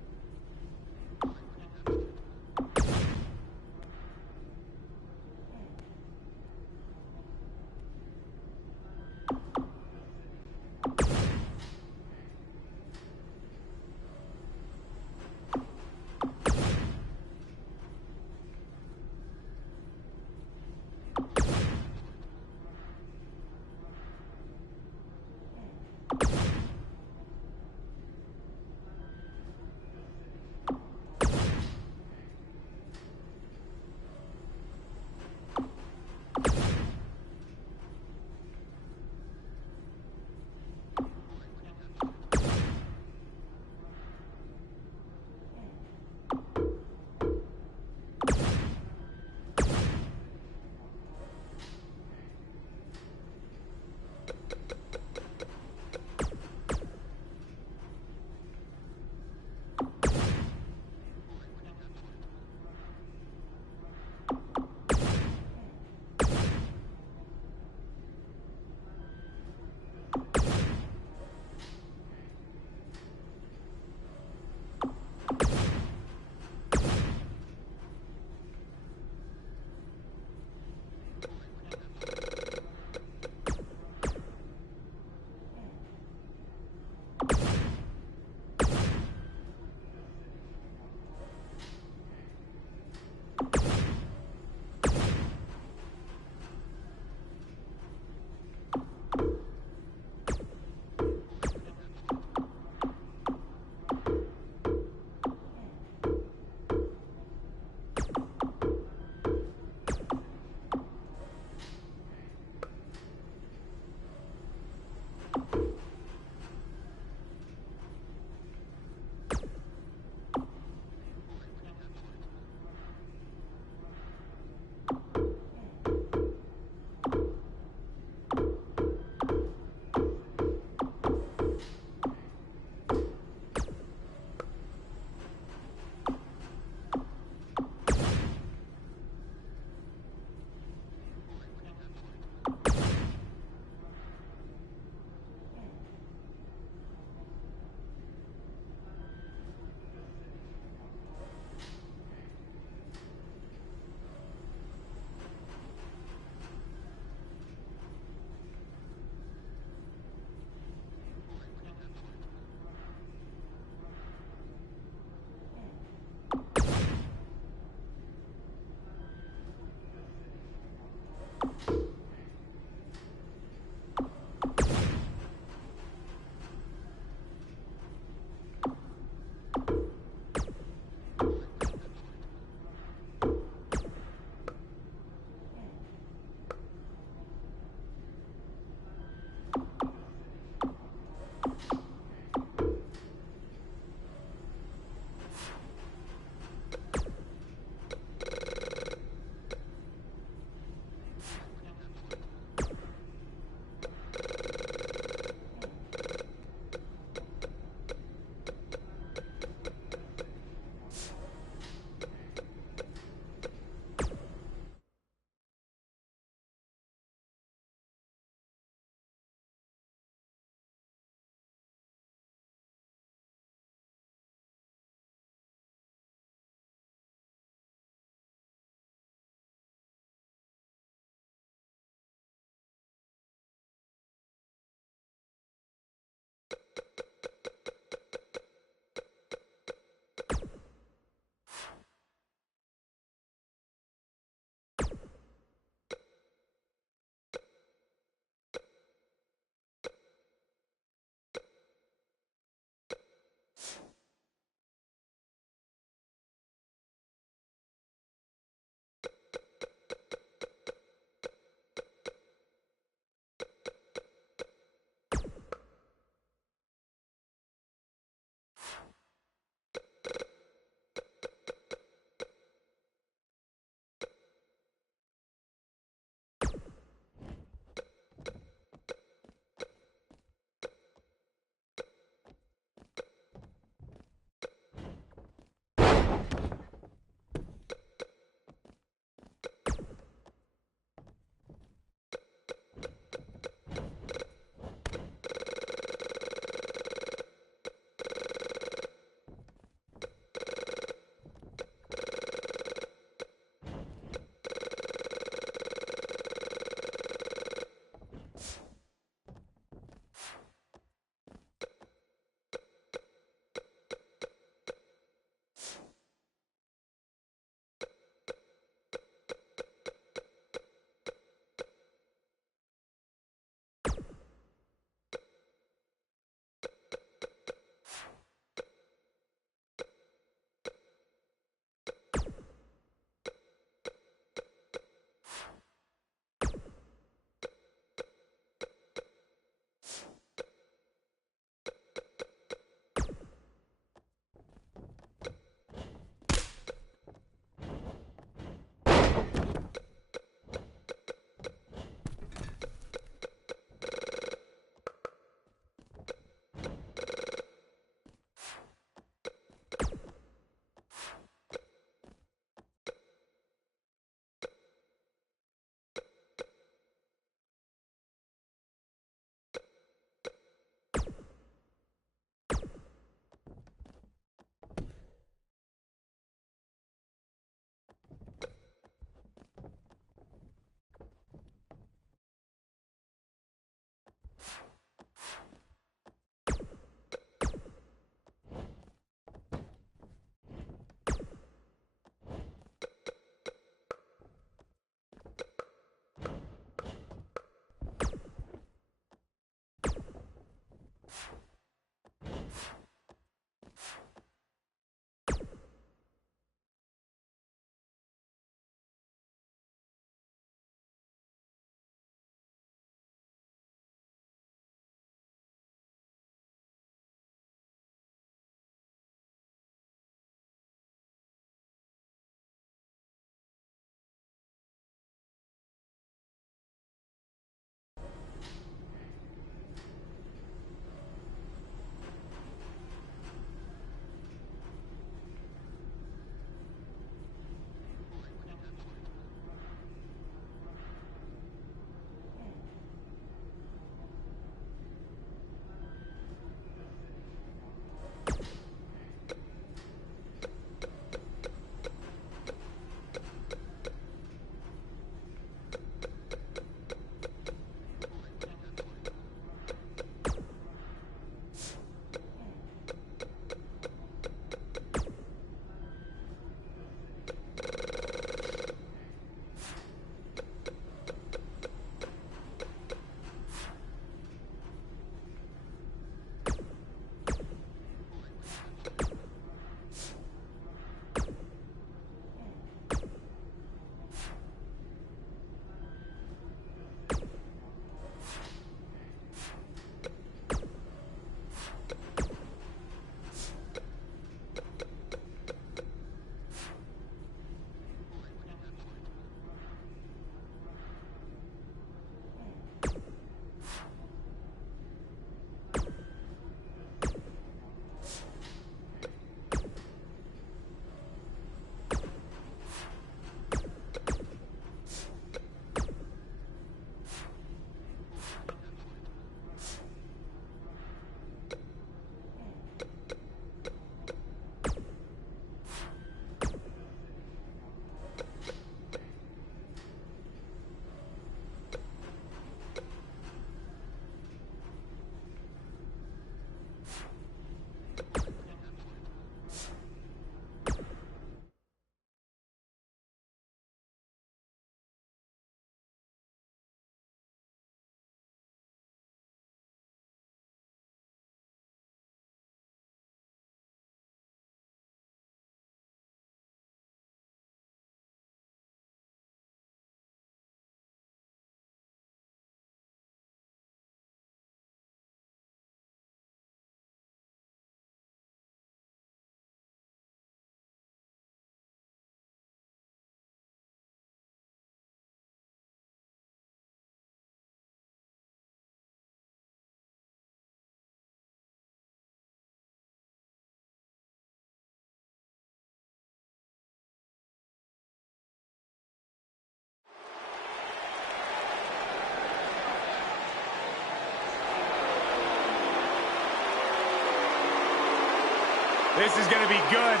This is going to be good.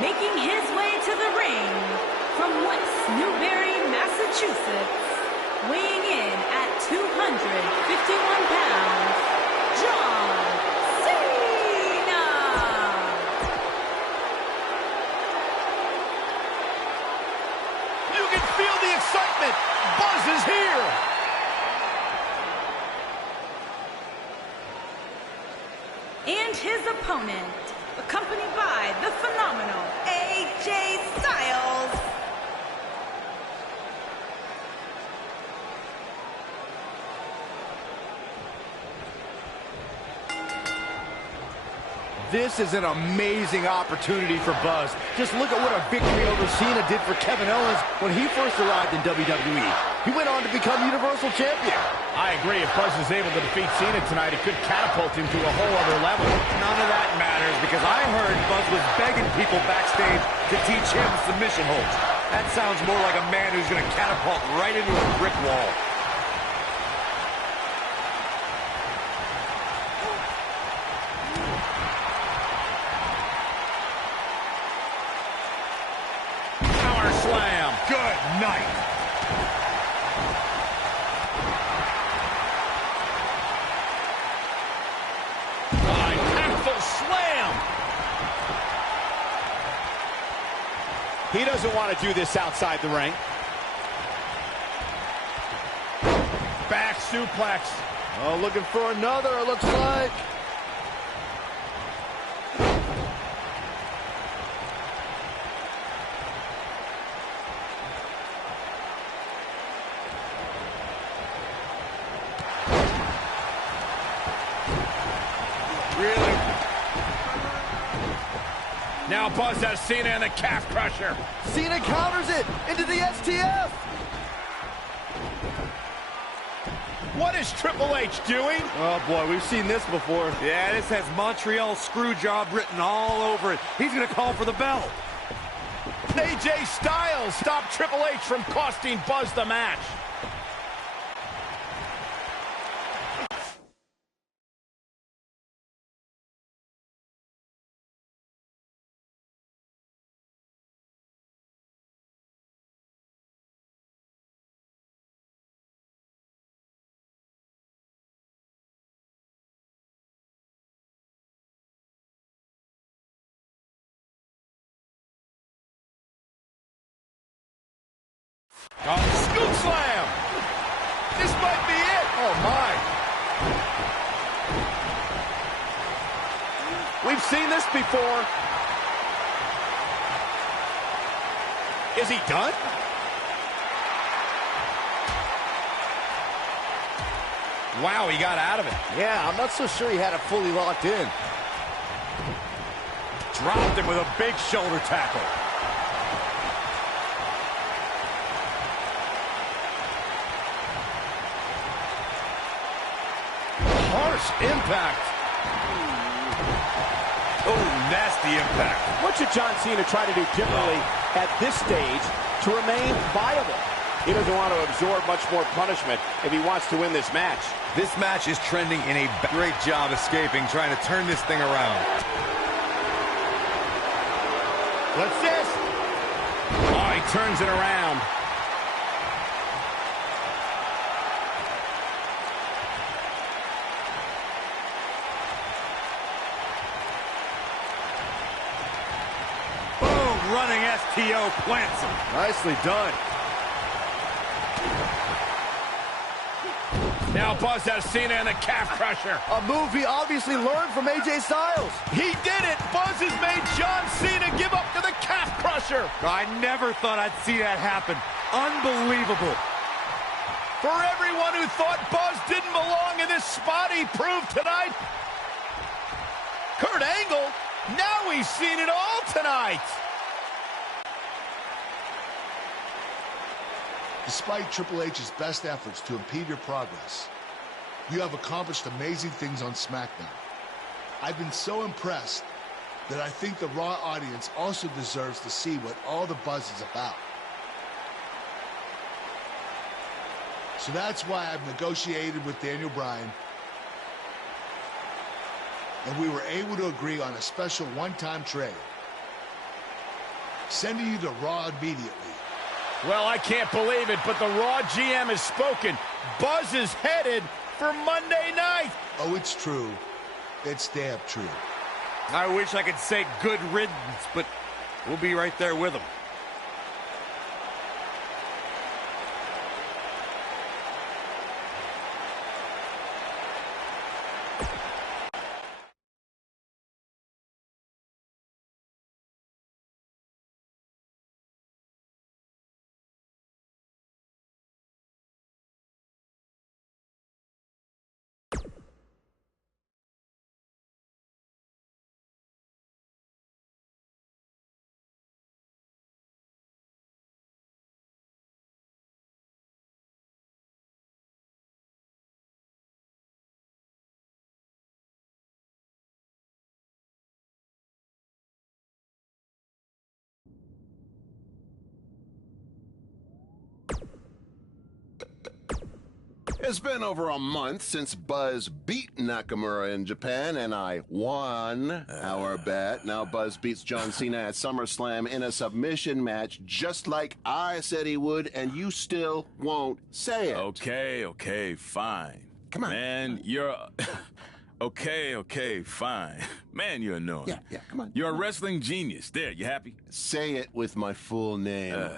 Making his way to the ring from West Newbury, Massachusetts, weighing in at 251 pounds, John Cena! You can feel the excitement. Buzz is here. And his opponent, accompanied by the phenomenal AJ Styles. This is an amazing opportunity for Buzz. Just look at what a victory over Cena did for Kevin Owens when he first arrived in WWE. He went on to become Universal Champion. I agree. If Buzz is able to defeat Cena tonight, it could catapult him to a whole other level. None of that matters because I heard Buzz was begging people backstage to teach him submission holds. That sounds more like a man who's going to catapult right into a brick wall. Slam. Good night. Impactful slam. He doesn't want to do this outside the ring. Back suplex. Oh, looking for another, it looks like. Really? Now Buzz has Cena in the calf crusher. Cena counters it into the STF. What is Triple H doing? Oh, boy, we've seen this before. Yeah, this has Montreal screw job written all over it. He's going to call for the bell. AJ Styles stopped Triple H from costing Buzz the match. Scoop slam! This might be it! Oh, my! We've seen this before. Is he done? Wow, he got out of it. Yeah, I'm not so sure he had it fully locked in. Dropped him with a big shoulder tackle. Harsh impact. Oh, nasty impact. What should John Cena try to do differently at this stage to remain viable? He doesn't want to absorb much more punishment if he wants to win this match. This match is trending in a great job escaping, trying to turn this thing around. What's this? Oh, he turns it around. Running STO plants him. Nicely done. Now Buzz has Cena in the calf crusher. A move he obviously learned from AJ Styles. He did it! Buzz has made John Cena give up to the calf crusher. I never thought I'd see that happen. Unbelievable. For everyone who thought Buzz didn't belong in this spot, he proved tonight. Kurt Angle, now he's seen it all tonight. Despite Triple H's best efforts to impede your progress, you have accomplished amazing things on SmackDown. I've been so impressed that I think the Raw audience also deserves to see what all the buzz is about. So that's why I've negotiated with Daniel Bryan. And we were able to agree on a special one-time trade. Sending you to Raw immediately. Well, I can't believe it, but the Raw GM has spoken. Buzz is headed for Monday night. Oh, it's true. It's damn true. I wish I could say good riddance, but we'll be right there with him. It's been over a month since Buzz beat Nakamura in Japan, and I won our bet. Now Buzz beats John Cena at SummerSlam in a submission match, just like I said he would, and you still won't say it. Okay, fine. Come on. Man, you're... Okay, fine. Man, you're annoying. Yeah, come on. You're a wrestling genius. There, you happy? Say it with my full name.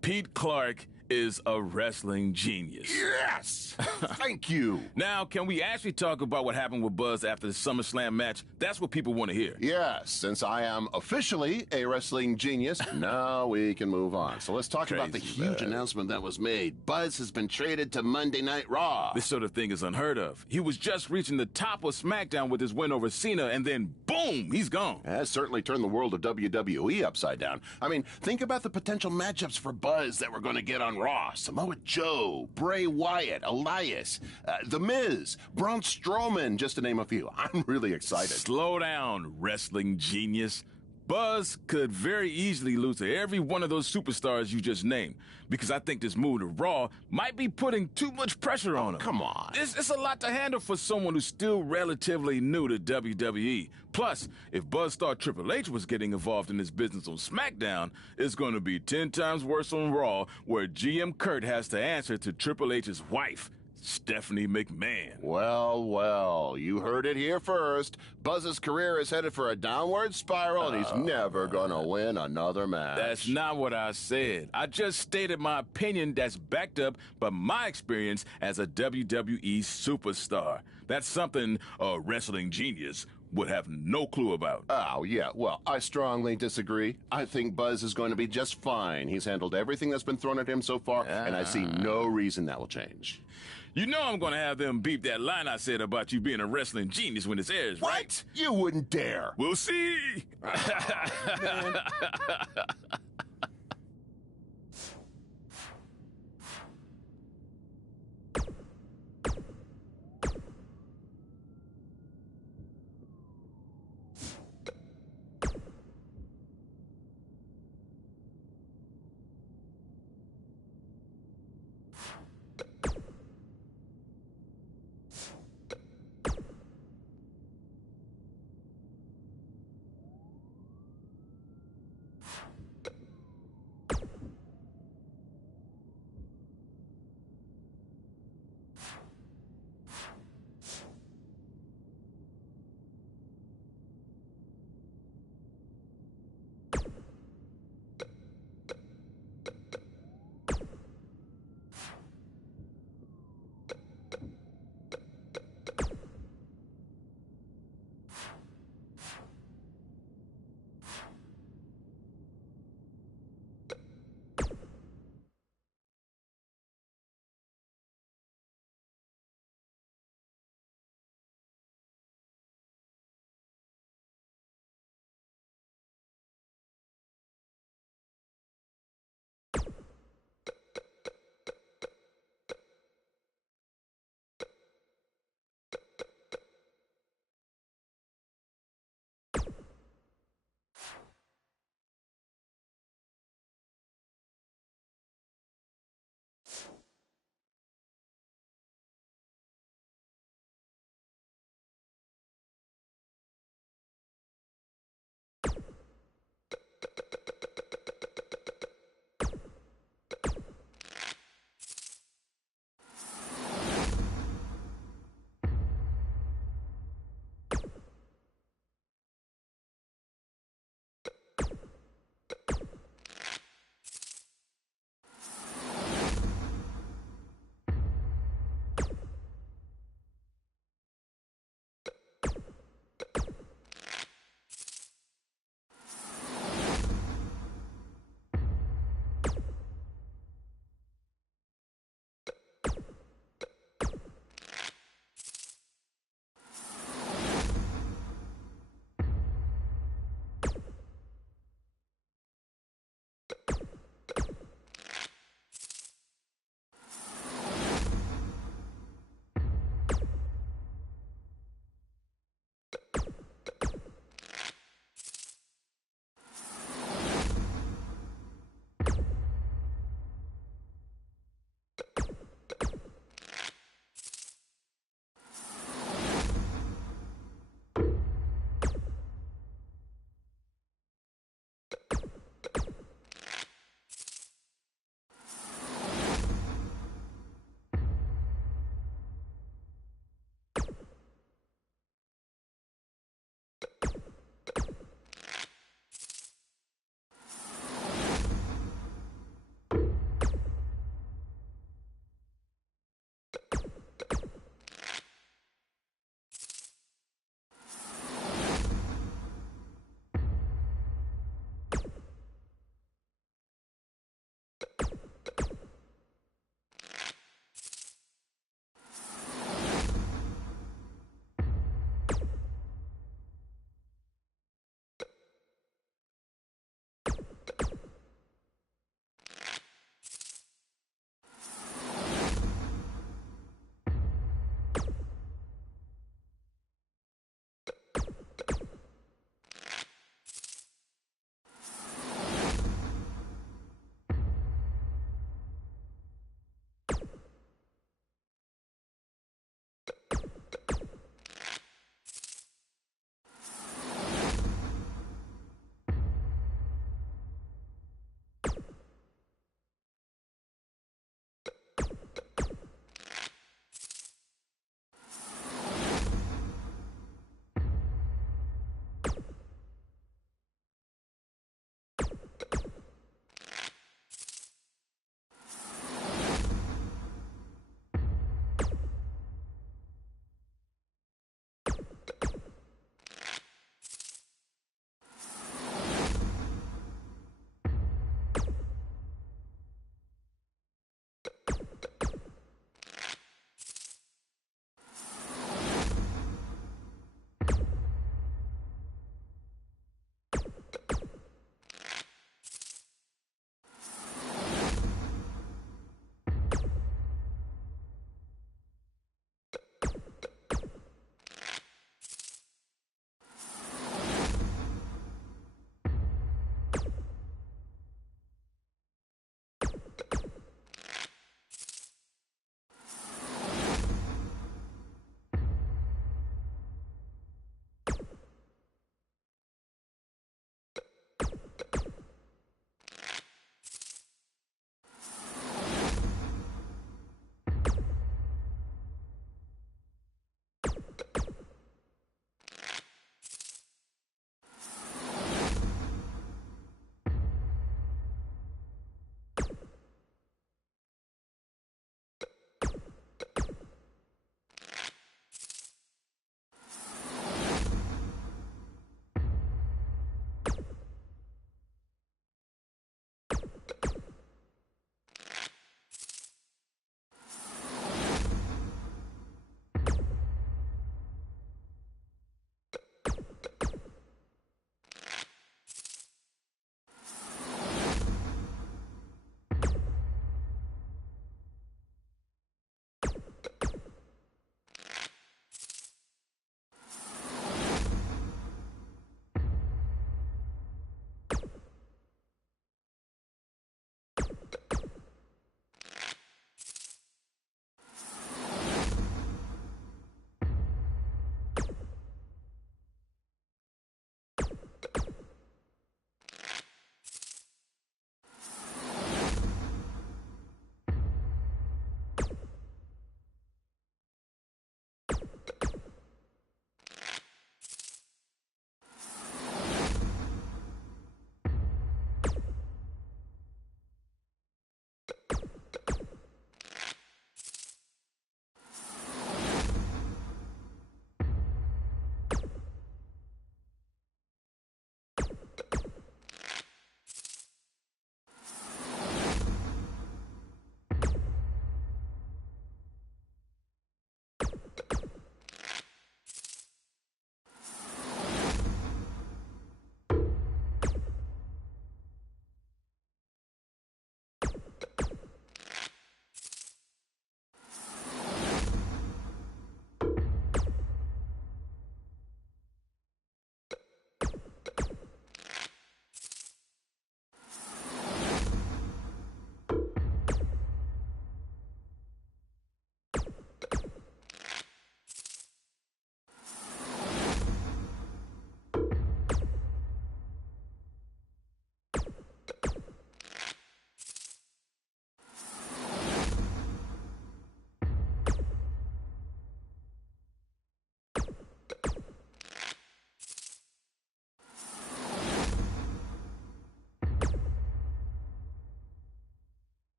Pete Clark is a wrestling genius. Yes! Thank you. Now, can we actually talk about what happened with Buzz after the SummerSlam match? That's what people want to hear. Yes, since I am officially a wrestling genius, now we can move on. So let's talk about the huge announcement that was made. Buzz has been traded to Monday Night Raw. This sort of thing is unheard of. He was just reaching the top of SmackDown with his win over Cena, and then boom, he's gone. That has certainly turned the world of WWE upside down. I mean, think about the potential matchups for Buzz that we're going to get on Raw. Samoa Joe, Bray Wyatt, Elias, The Miz, Braun Strowman, just to name a few. I'm really excited. Slow down, wrestling genius. Buzz could very easily lose to every one of those superstars you just named, because I think this move to Raw might be putting too much pressure on him. Come on. It's a lot to handle for someone who's still relatively new to WWE. Plus, if Buzz thought Triple H was getting involved in this business on SmackDown, it's going to be 10 times worse on Raw, where GM Kurt has to answer to Triple H's wife, Stephanie McMahon. Well, you heard it here first. Buzz's career is headed for a downward spiral, and he's never gonna win another match. That's not what I said. I just stated my opinion that's backed up by my experience as a WWE superstar. That's something a wrestling genius would have no clue about. Oh, yeah, well, I strongly disagree. I think Buzz is going to be just fine. He's handled everything that's been thrown at him so far, and I see no reason that will change. You know I'm gonna have them beep that line I said about you being a wrestling genius when this airs, what? Right? You wouldn't dare. We'll see.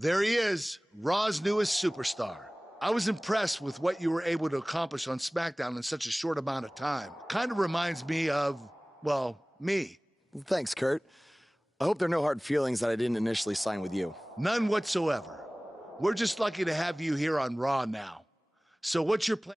There he is, Raw's newest superstar. I was impressed with what you were able to accomplish on SmackDown in such a short amount of time. Kind of reminds me of, well, me. Well, thanks, Kurt. I hope there are no hard feelings that I didn't initially sign with you. None whatsoever. We're just lucky to have you here on Raw now. So what's your plan?